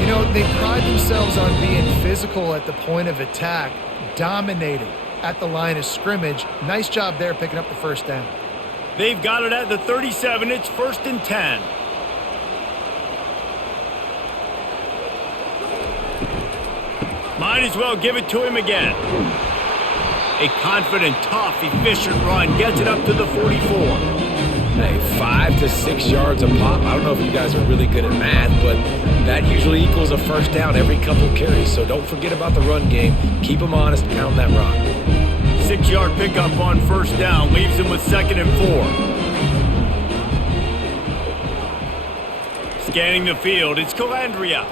You know, they pride themselves on being physical at the point of attack, dominating at the line of scrimmage. Nice job there picking up the 1st down. They've got it at the 37. It's 1st and 10. Might as well give it to him again. A confident, tough, efficient run gets it up to the 44. Hey, 5 to 6 yards a pop. I don't know if you guys are really good at math, but that usually equals a 1st down every couple carries. So don't forget about the run game. Keep them honest, pound that rock. 6-yard pickup on 1st down leaves him with 2nd and 4. Scanning the field, it's Calandria.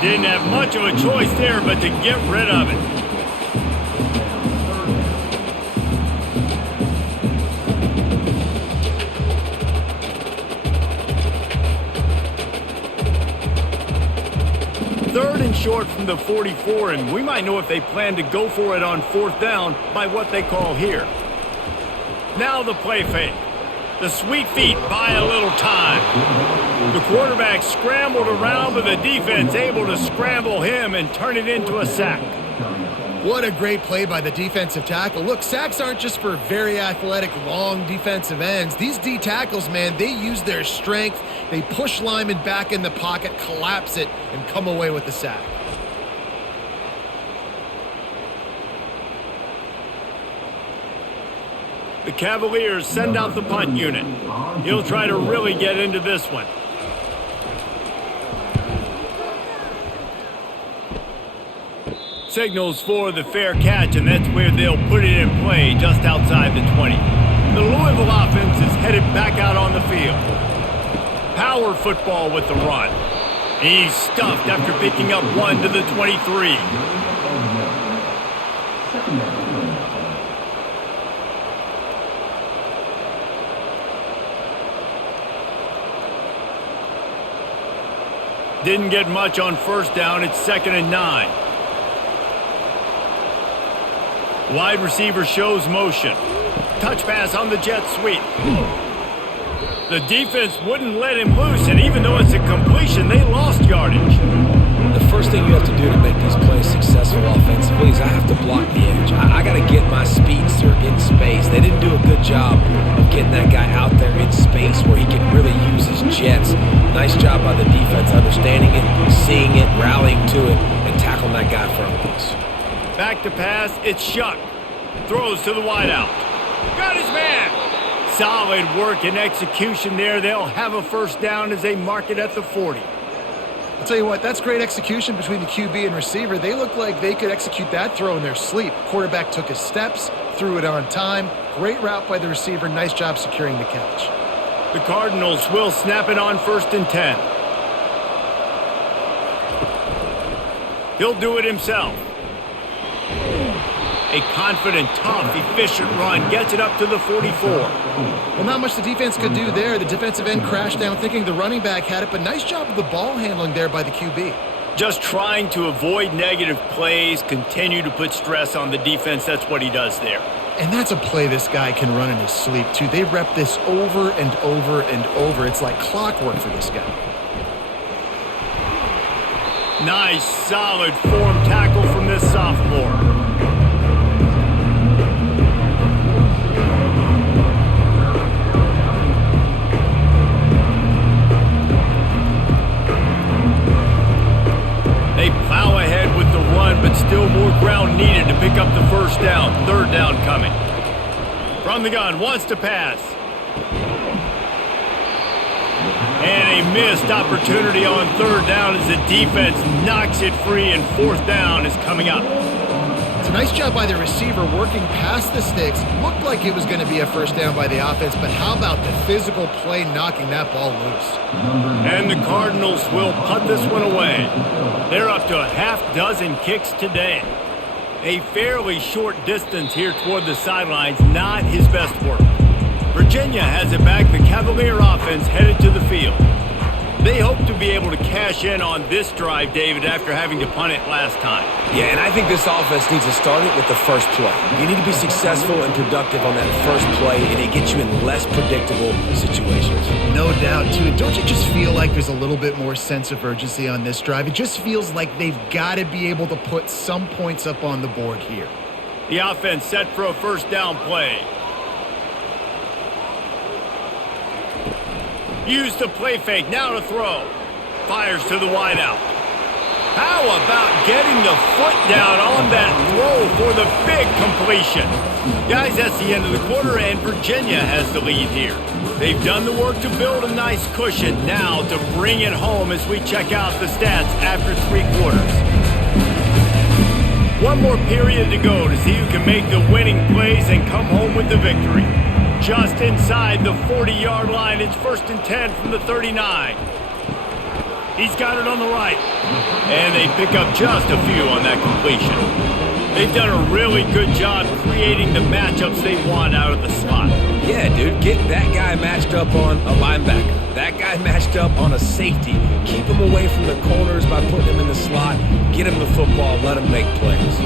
Didn't have much of a choice there, but to get rid of it. Third and short from the 44, and we might know if they plan to go for it on 4th down by what they call here. Now the play fake. The sweet feet buy a little time. The quarterback scrambled around, but the defense able to scramble him and turn it into a sack. What a great play by the defensive tackle. Look, sacks aren't just for very athletic, long defensive ends. These D tackles, man, they use their strength. They push linemen back in the pocket, collapse it, and come away with the sack. The Cavaliers send out the punt unit. He'll try to really get into this one. Signals for the fair catch, and that's where they'll put it in play just outside the 20. The Louisville offense is headed back out on the field. Power football with the run. He's stuffed after picking up 1 to the 23. Didn't get much on first down. It's 2nd and 9. Wide receiver shows motion. Touch pass on the jet sweep. The defense wouldn't let him loose, and even though it's a completion, they lost yardage. The first thing you have to do to make these plays successful offensively is I have to block the edge. I got to get my speedster in space. They didn't do a good job of getting that guy out there in space where he can really use his jets. Nice job by the defense understanding it, seeing it, rallying to it, and tackling that guy for a loss. Back to pass, it's Shuck. Throws to the wideout. Got his man. Solid work and execution there. They'll have a first down as they mark it at the 40. I'll tell you what, that's great execution between the QB and receiver. They look like they could execute that throw in their sleep. Quarterback took his steps, threw it on time. Great route by the receiver. Nice job securing the catch. The Cardinals will snap it on 1st and 10. He'll do it himself. A confident, tough, efficient run gets it up to the 44. Well, not much the defense could do there. The defensive end crashed down thinking the running back had it, but nice job of the ball handling there by the QB. Just trying to avoid negative plays, continue to put stress on the defense. That's what he does there. And that's a play this guy can run in his sleep, too. They rep this over and over and over. It's like clockwork for this guy. Nice, solid form tackle from this sophomore. They plow ahead with the run, but still more ground needed to pick up the first down. 3rd down coming. From the gun, wants to pass. And a missed opportunity on 3rd down as the defense knocks it free, and 4th down is coming up. It's a nice job by the receiver working past the sticks. Looked like it was going to be a first down by the offense, but how about the physical play knocking that ball loose? And the Cardinals will punt this one away. They're up to a half-dozen kicks today. A fairly short distance here toward the sidelines, not his best work. Virginia has it back. The Cavalier offense headed to the field. They hope to be able to cash in on this drive, David, after having to punt it last time. Yeah, and I think this offense needs to start it with the first play. You need to be successful and productive on that first play, and it gets you in less predictable situations. No doubt, too. Don't you just feel like there's a little bit more sense of urgency on this drive? It just feels like they've got to be able to put some points up on the board here. The offense set for a first down play. Use the play fake, now to throw. Fires to the wideout. How about getting the foot down on that throw for the big completion? Guys, that's the end of the quarter, and Virginia has the lead here. They've done the work to build a nice cushion. Now to bring it home as we check out the stats after 3 quarters. One more period to go to see who can make the winning plays and come home with the victory. Just inside the 40-yard line, it's 1st and 10 from the 39. He's got it on the right. And they pick up just a few on that completion. They've done a really good job creating the matchups they want out of the slot. Yeah, dude, get that guy matched up on a linebacker. That guy matched up on a safety. Keep him away from the corners by putting him in the slot. Get him the football, let him make plays.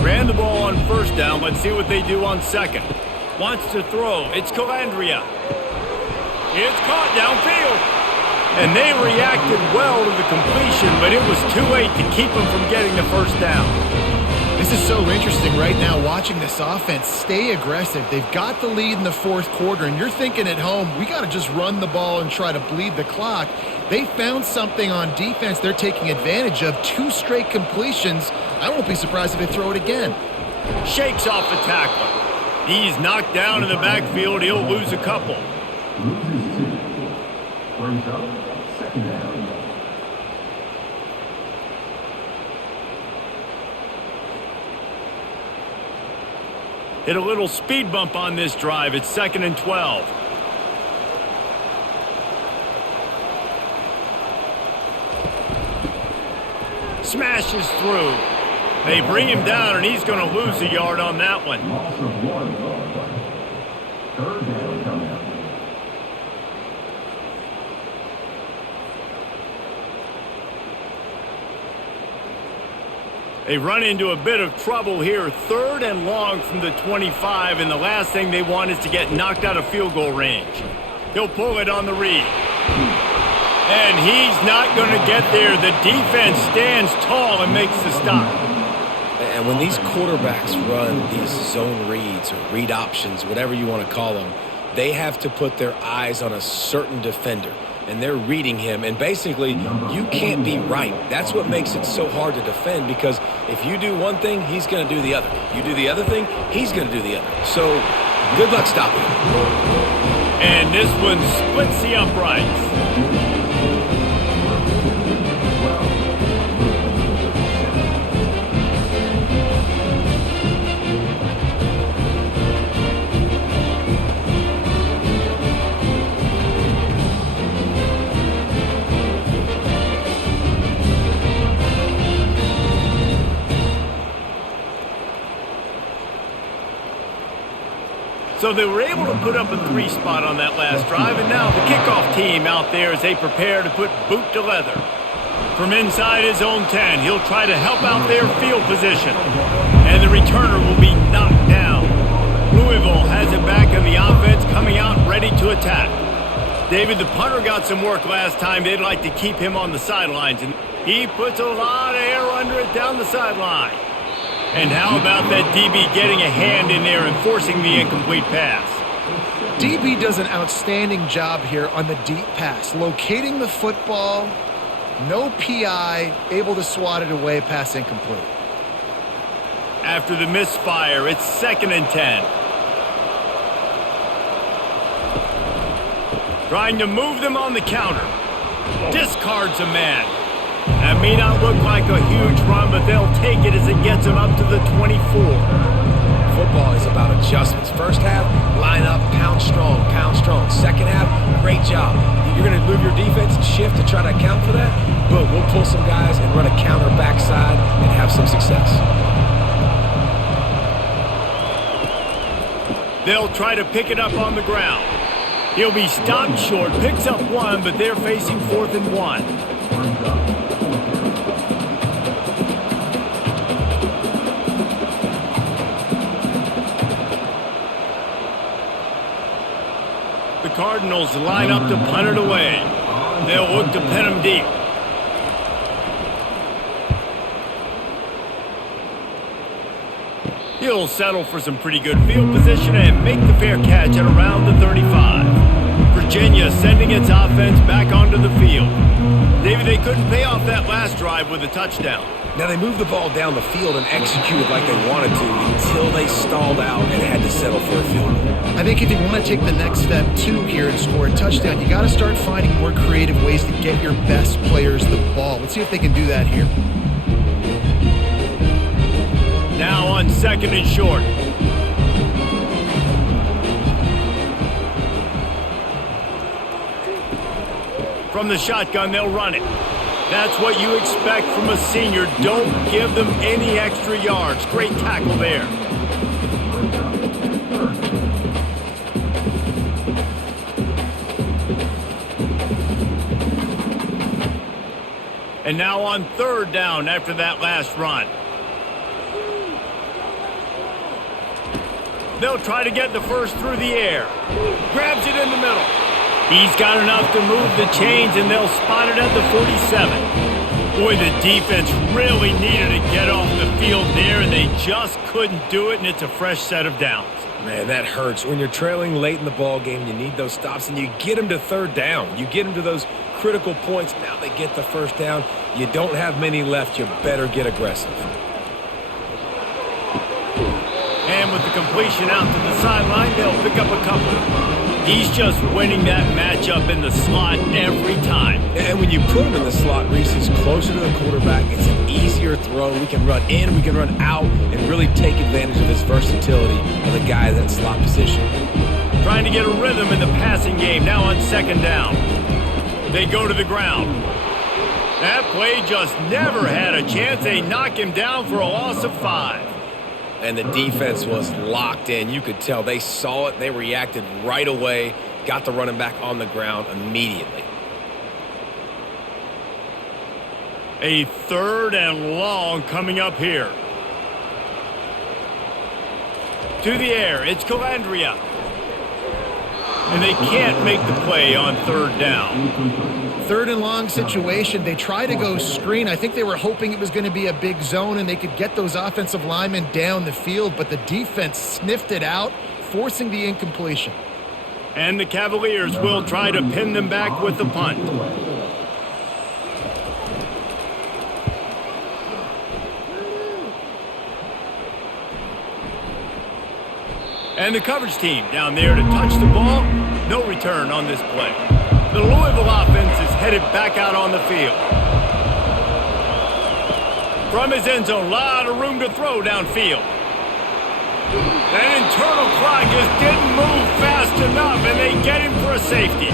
Ran the ball on 1st down. Let's see what they do on 2nd. Wants to throw. It's Calandria. It's caught downfield. And they reacted well to the completion, but it was too late to keep them from getting the first down. This is so interesting right now, watching this offense stay aggressive. They've got the lead in the 4th quarter, and you're thinking at home, we got to just run the ball and try to bleed the clock. They found something on defense they're taking advantage of. 2 straight completions. I won't be surprised if they throw it again. Shakes off the tackler. He's knocked down in the backfield. He'll lose a couple. Loses 2. Brings up 2nd down. Hit a little speed bump on this drive. It's 2nd and 12. Smashes through. They bring him down, and he's going to lose a yard on that one. Loss of 1. 3rd down coming up. They run into a bit of trouble here, 3rd and long from the 25, and the last thing they want is to get knocked out of field goal range. He'll pull it on the read. And he's not going to get there. The defense stands tall and makes the stop. And when these quarterbacks run these zone reads or read options, whatever you want to call them, they have to put their eyes on a certain defender. And they're reading him, and basically, you can't be right. That's what makes it so hard to defend, because if you do one thing, he's going to do the other. You do the other thing, he's going to do the other. So, good luck stopping him. And this one splits the uprights. So they were able to put up a 3 spot on that last drive, and now the kickoff team out there as they prepare to put boot to leather. From inside his own 10, he'll try to help out their field position, and the returner will be knocked down. Louisville has it back in the offense, coming out ready to attack. David, the punter got some work last time. They'd like to keep him on the sidelines, and he puts a lot of air under it down the sideline. And how about that DB getting a hand in there and forcing the incomplete pass? DB does an outstanding job here on the deep pass, locating the football, no PI, able to swat it away, pass incomplete. After the misfire, it's 2nd and 10. Trying to move them on the counter. Discards a man. That may not look like a huge run, but they'll take it as it gets them up to the 24. Football is about adjustments. First half, line up, pound strong, pound strong. Second half, great job. You're going to move your defense and shift to try to account for that? Boom, we'll pull some guys and run a counter backside and have some success. They'll try to pick it up on the ground. He'll be stopped short, picks up 1, but they're facing 4th and 1. The Cardinals line up to punt it away. They'll look to pin him deep. He'll settle for some pretty good field position and make the fair catch at around the 35. Virginia sending its offense back onto the field. David, they couldn't pay off that last drive with a touchdown. Now, they moved the ball down the field and executed like they wanted to until they stalled out and had to settle for a field goal. I think if you want to take the next step, too, here and score a touchdown, you got to start finding more creative ways to get your best players the ball. Let's see if they can do that here. Now on 2nd and short. From the shotgun, they'll run it. That's what you expect from a senior. Don't give them any extra yards. Great tackle there. And now on 3rd down after that last run. They'll try to get the first through the air. Grabs it in the middle. He's got enough to move the chains, and they'll spot it at the 47. Boy, the defense really needed to get off the field there, and they just couldn't do it, and it's a fresh set of downs. Man, that hurts. When you're trailing late in the ball game, you need those stops, and you get them to 3rd down. You get them to those critical points. Now they get the 1st down. You don't have many left. You better get aggressive. And with the completion out to the sideline, they'll pick up a couple. He's just winning that matchup in the slot every time. And when you put him in the slot, Reese is closer to the quarterback. It's an easier throw. We can run in, we can run out, and really take advantage of his versatility of the guy in that slot position. Trying to get a rhythm in the passing game now on 2nd down. They go to the ground. That play just never had a chance. They knock him down for a loss of 5. And the defense was locked in. You could tell they saw it. They reacted right away, got the running back on the ground immediately. A 3rd and long coming up here. To the air, it's Calandria. And they can't make the play on 3rd down. 3rd and long situation. They try to go screen. I think they were hoping it was going to be a big zone and they could get those offensive linemen down the field, but the defense sniffed it out, forcing the incompletion. And the Cavaliers will try to pin them back with the punt. And the coverage team down there to touch the ball. No return on this play. The Louisville offense is headed back out on the field. From his end zone, a lot of room to throw downfield. That internal clock just didn't move fast enough, and they get him for a safety.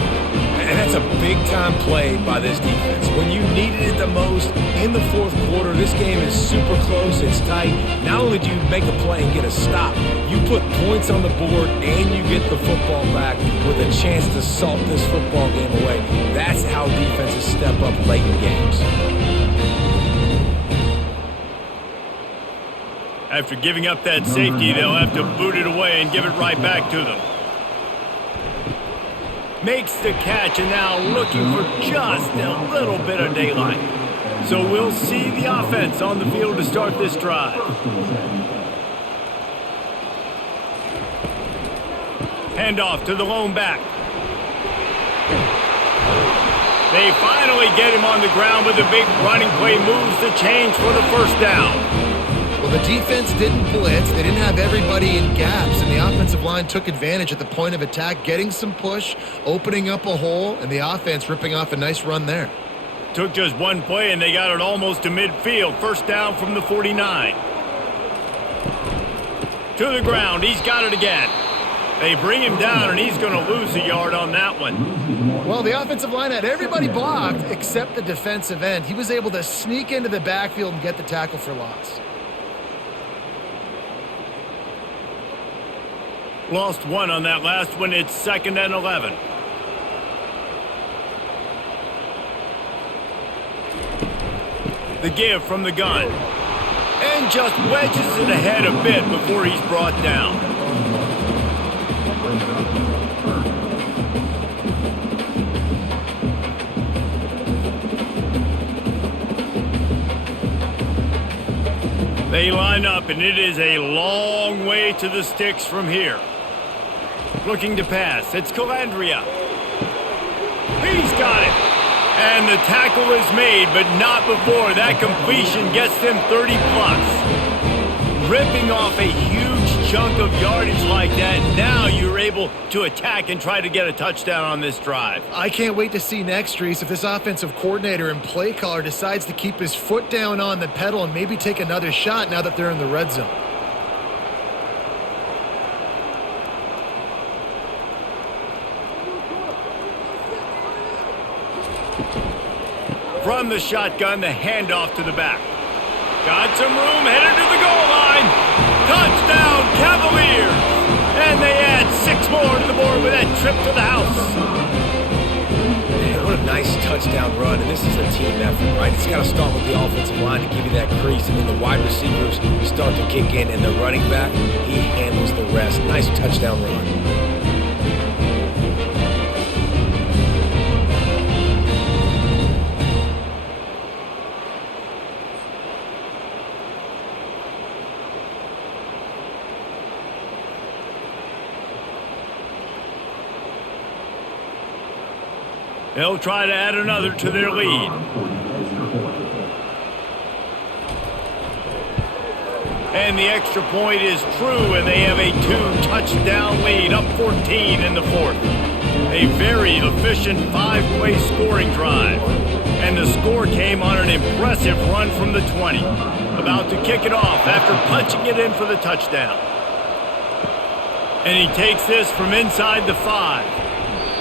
And that's a big-time play by this defense. When you needed it the most in the 4th quarter, this game is super close, it's tight. Not only do you make a play and get a stop, you put points on the board and you get the football back with a chance to salt this football game away. That's how defenses step up late in games. After giving up that safety, they'll have to boot it away and give it right back to them. Makes the catch and now looking for just a little bit of daylight. So we'll see the offense on the field to start this drive. Handoff to the lone back. They finally get him on the ground with a big running play, moves the change for the 1st down. Well, the defense didn't blitz. They didn't have everybody in gaps, and the offensive line took advantage at the point of attack, getting some push, opening up a hole, and the offense ripping off a nice run there. Took just one play, and they got it almost to midfield. 1st down from the 49. To the ground. He's got it again. They bring him down, and he's going to lose a yard on that one. Well, the offensive line had everybody blocked except the defensive end. He was able to sneak into the backfield and get the tackle for loss. Lost one on that last one. It's 2nd and 11. The give from the gun. And just wedges it ahead a bit before he's brought down. They line up, and it is a long way to the sticks from here. Looking to pass. It's Calandria. He's got it. And the tackle is made, but not before that completion gets them 30-plus. Ripping off a huge chunk of yardage like that, now you're able to attack and try to get a touchdown on this drive. I can't wait to see next, Reese, if this offensive coordinator and play caller decides to keep his foot down on the pedal and maybe take another shot now that they're in the red zone. From the shotgun, the handoff to the back. Got some room, headed to the goal line. Touchdown, Cavaliers! And they add 6 more to the board with that trip to the house. Man, what a nice touchdown run, and this is a team effort, right? It's got to start with the offensive line to give you that crease, and then the wide receivers start to kick in, and the running back, he handles the rest. Nice touchdown run. They'll try to add another to their lead. And the extra point is true, and they have a 2-touchdown lead, up 14 in the 4th. A very efficient 5-play scoring drive. And the score came on an impressive run from the 20. About to kick it off after punching it in for the touchdown. And he takes this from inside the 5.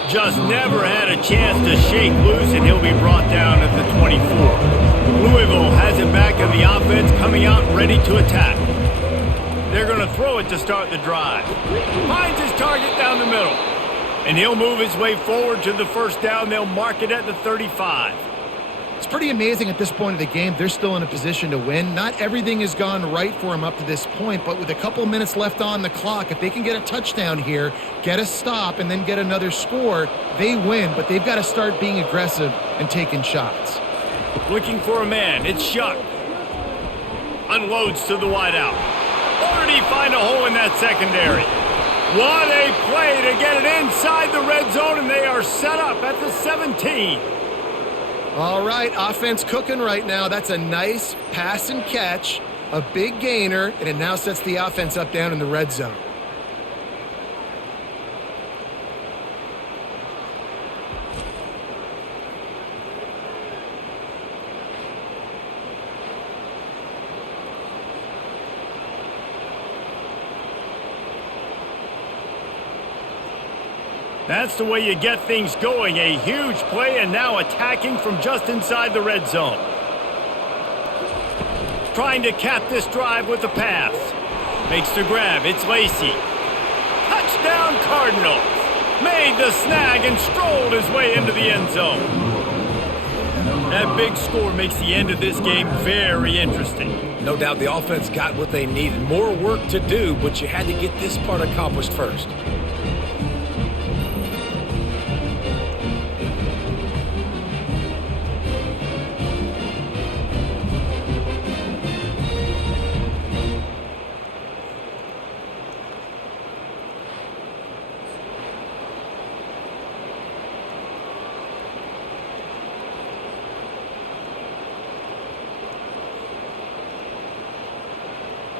Just never had a chance to shake loose, and he'll be brought down at the 24. Louisville has it back in the offense, coming out ready to attack. They're going to throw it to start the drive. Finds his target down the middle. And he'll move his way forward to the 1st down. They'll mark it at the 35. It's pretty amazing at this point of the game. They're still in a position to win. Not everything has gone right for them up to this point, but with a couple minutes left on the clock, if they can get a touchdown here, get a stop, and then get another score, they win. But they've got to start being aggressive and taking shots. Looking for a man. It's Shuck. Unloads to the wideout. Or did he find a hole in that secondary? What a play to get it inside the red zone, and they are set up at the 17. All right, offense cooking right now. That's a nice pass and catch, a big gainer, and it now sets the offense up down in the red zone. That's the way you get things going. A huge play, and now attacking from just inside the red zone. Trying to cap this drive with a pass. Makes the grab. It's Lacey. Touchdown Cardinals. Made the snag and strolled his way into the end zone. That big score makes the end of this game very interesting. No doubt the offense got what they needed. More work to do, but you had to get this part accomplished first.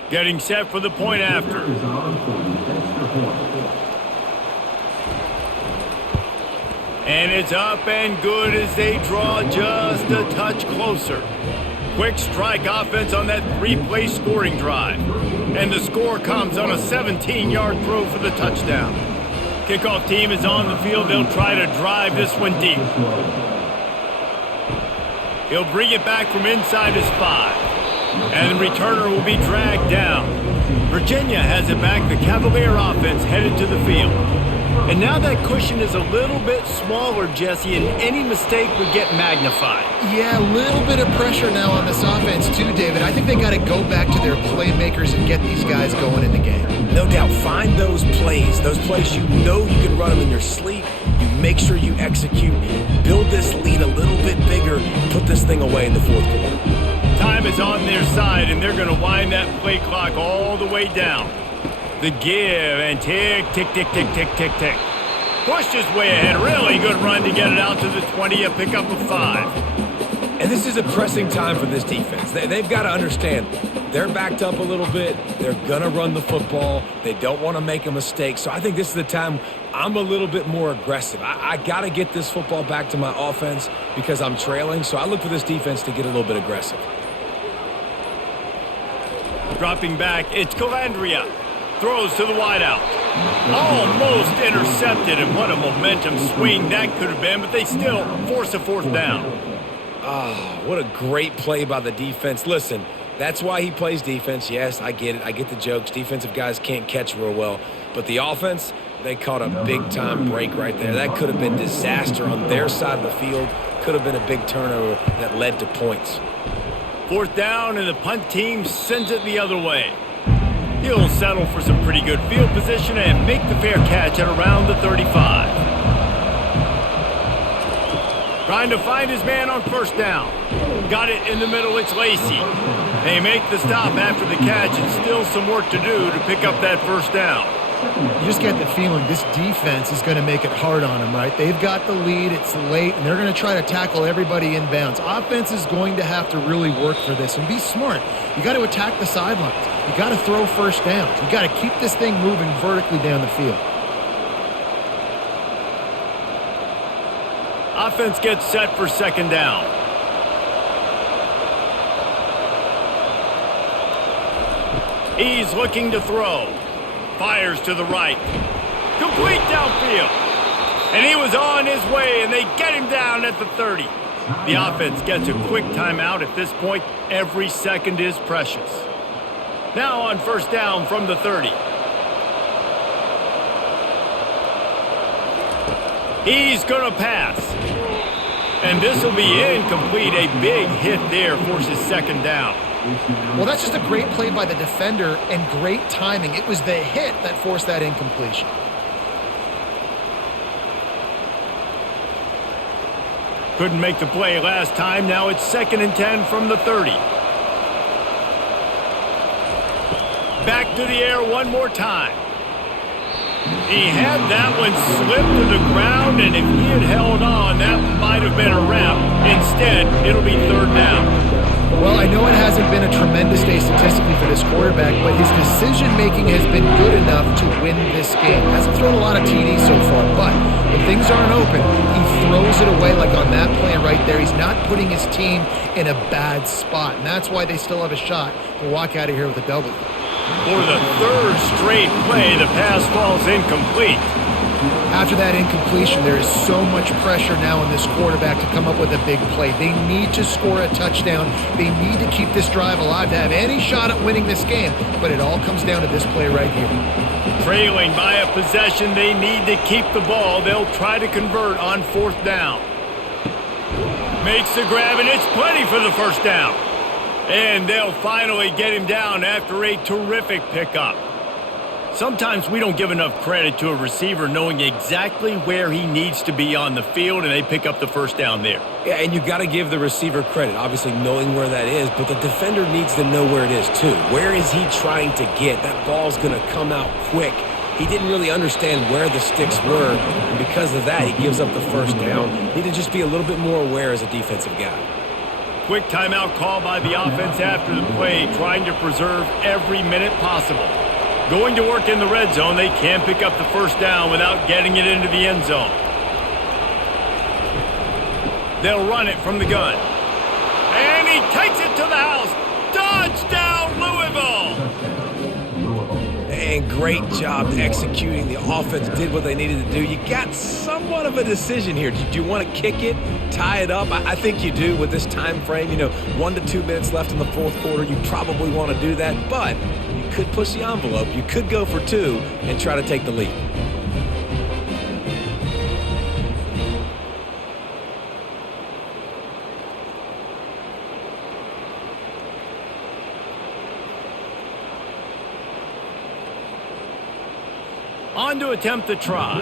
Getting set for the point after. Is on for the extra point. And it's up and good as they draw just a touch closer. Quick strike offense on that three-play scoring drive. And the score comes on a 17-yard throw for the touchdown. Kickoff team is on the field. They'll try to drive this one deep. He'll bring it back from inside his 5. And the returner will be dragged down. Virginia has it back. The Cavalier offense headed to the field. And now that cushion is a little bit smaller, Jesse, and any mistake would get magnified. Yeah, a little bit of pressure now on this offense too, David. I think they got to go back to their playmakers and get these guys going in the game. No doubt, find those plays you know you can run them in your sleep. You make sure you execute, build this lead a little bit bigger, put this thing away in the fourth quarter. Time is on their side, and they're going to wind that play clock all the way down. The give and tick, tick, tick, tick, tick, tick, tick. Pushed his way ahead. Really good run to get it out to the 20, a pickup of 5. And this is a pressing time for this defense. They've got to understand they're backed up a little bit. They're going to run the football. They don't want to make a mistake. So I think this is the time I'm a little bit more aggressive. I got to get this football back to my offense because I'm trailing. So I look for this defense to get a little bit aggressive. Dropping back, it's Calandria. Throws to the wideout. Almost intercepted, and what a momentum swing that could have been, but they still force a fourth down. Oh, what a great play by the defense. Listen, that's why he plays defense. Yes, I get it. I get the jokes. Defensive guys can't catch real well. But the offense, they caught a big-time break right there. That could have been disaster on their side of the field. Could have been a big turnover that led to points. Fourth down, and the punt team sends it the other way. He'll settle for some pretty good field position and make the fair catch at around the 35. Trying to find his man on first down. Got it in the middle, it's Lacey. They make the stop after the catch, and still some work to do to pick up that first down. You just get the feeling this defense is going to make it hard on them, right? They've got the lead, it's late, and they're going to try to tackle everybody inbounds. Offense is going to have to really work for this and be smart. You got to attack the sidelines. You got to throw first downs. You got to keep this thing moving vertically down the field. Offense gets set for second down. He's looking to throw. Fires to the right. Complete downfield. And he was on his way, and they get him down at the 30. The offense gets a quick timeout. At this point, every second is precious. Now on first down from the 30. He's going to pass. And this will be incomplete. A big hit there forces second down. Well, that's just a great play by the defender and great timing. It was the hit that forced that incompletion. Couldn't make the play last time. Now it's 2nd and 10 from the 30. Back to the air one more time. He had that one slip to the ground, and if he had held on, that might have been a wrap. Instead, it'll be 3rd down. Well, I know it hasn't been a tremendous day statistically for this quarterback, but his decision-making has been good enough to win this game. Hasn't thrown a lot of TDs so far, but when things aren't open, he throws it away like on that play right there. He's not putting his team in a bad spot, and that's why they still have a shot to walk out of here with a W. For the 3rd straight play, the pass falls incomplete. After that incompletion, there is so much pressure now on this quarterback to come up with a big play. They need to score a touchdown. They need to keep this drive alive to have any shot at winning this game, but it all comes down to this play right here. Trailing by a possession, they need to keep the ball. They'll try to convert on 4th down. Makes the grab, and it's plenty for the 1st down. And they'll finally get him down after a terrific pickup. Sometimes we don't give enough credit to a receiver knowing exactly where he needs to be on the field, and they pick up the 1st down there. Yeah, and you got to give the receiver credit, obviously knowing where that is, but the defender needs to know where it is too. Where is he trying to get? That ball's going to come out quick. He didn't really understand where the sticks were, and because of that, he gives up the 1st down. Need to just be a little bit more aware as a defensive guy. Quick timeout call by the offense after the play, trying to preserve every minute possible. Going to work in the red zone, they can't pick up the 1st down without getting it into the end zone. They'll run it from the gun. And he takes it to the house. Touchdown, Louisville! And great job executing. The offense did what they needed to do. You got somewhat of a decision here. Do you want to kick it, tie it up? I think you do with this time frame. 1 to 2 minutes left in the 4th quarter. You probably want to do that, but you could push the envelope. You could go for 2 and try to take the lead. On to attempt the try.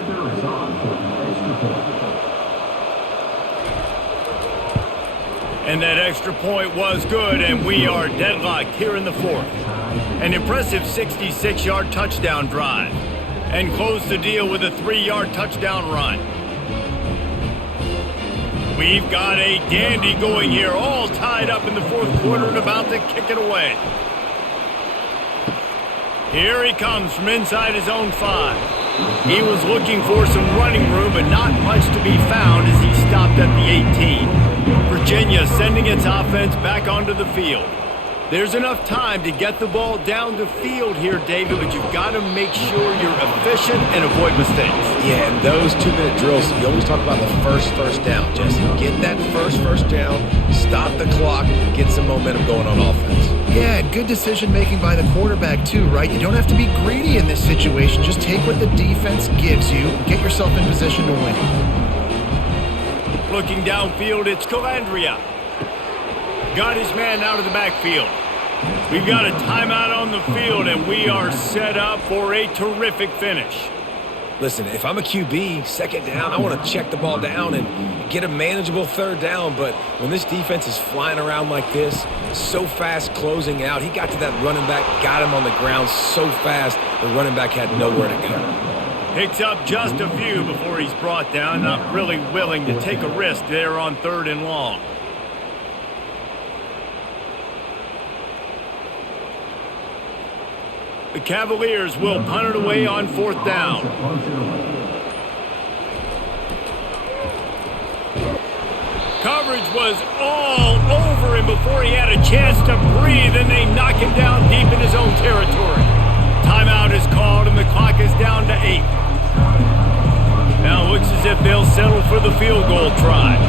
And that extra point was good, and we are deadlocked here in the 4th. An impressive 66-yard touchdown drive. And close the deal with a 3-yard touchdown run. We've got a dandy going here, all tied up in the 4th quarter and about to kick it away. Here he comes from inside his own 5. He was looking for some running room, but not much to be found as he stopped at the 18. Virginia sending its offense back onto the field. There's enough time to get the ball down the field here, David, but you've got to make sure you're efficient and avoid mistakes. Yeah, and those 2-minute drills, you always talk about the first down, Jesse. Get that first down, stop the clock, get some momentum going on offense. Yeah, good decision-making by the quarterback too, right? You don't have to be greedy in this situation. Just take what the defense gives you and get yourself in position to win. Looking downfield, it's Calandria. Got his man out of the backfield. We've got a timeout on the field, and we are set up for a terrific finish. Listen, if I'm a QB, 2nd down, I want to check the ball down and get a manageable 3rd down. But when this defense is flying around like this, so fast closing out, he got to that running back, got him on the ground so fast, the running back had nowhere to go. Picks up just a few before he's brought down, not really willing to take a risk there on 3rd and long. The Cavaliers will punt it away on 4th down. Coverage was all over him before he had a chance to breathe, and they knock him down deep in his own territory. Timeout is called, and the clock is down to 8. Now it looks as if they'll settle for the field goal try.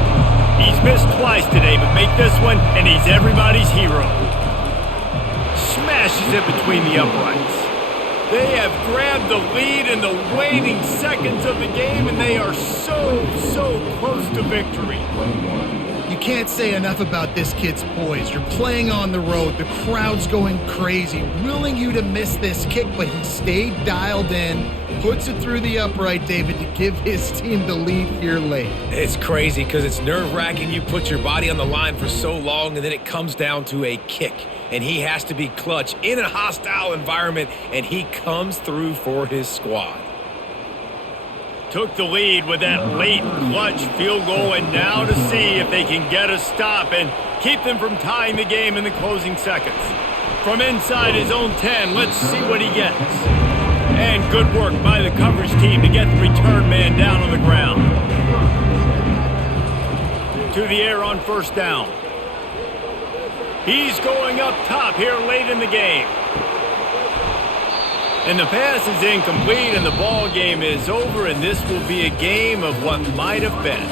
He's missed twice today, but make this one, and he's everybody's hero. Smashes it between the uprights. They have grabbed the lead in the waning seconds of the game, and they are so close to victory. You can't say enough about this kid's poise. You're playing on the road. The crowd's going crazy, willing you to miss this kick, but he stayed dialed in, puts it through the upright, David, to give his team the lead here late. It's crazy because it's nerve-wracking. You put your body on the line for so long, and then it comes down to a kick. And he has to be clutch in a hostile environment, and he comes through for his squad. Took the lead with that late clutch field goal, and now to see if they can get a stop and keep them from tying the game in the closing seconds. From inside his own 10, let's see what he gets. And good work by the coverage team to get the return man down on the ground. To the air on first down. He's going up top here late in the game. And the pass is incomplete, and the ball game is over, and this will be a game of what might have been.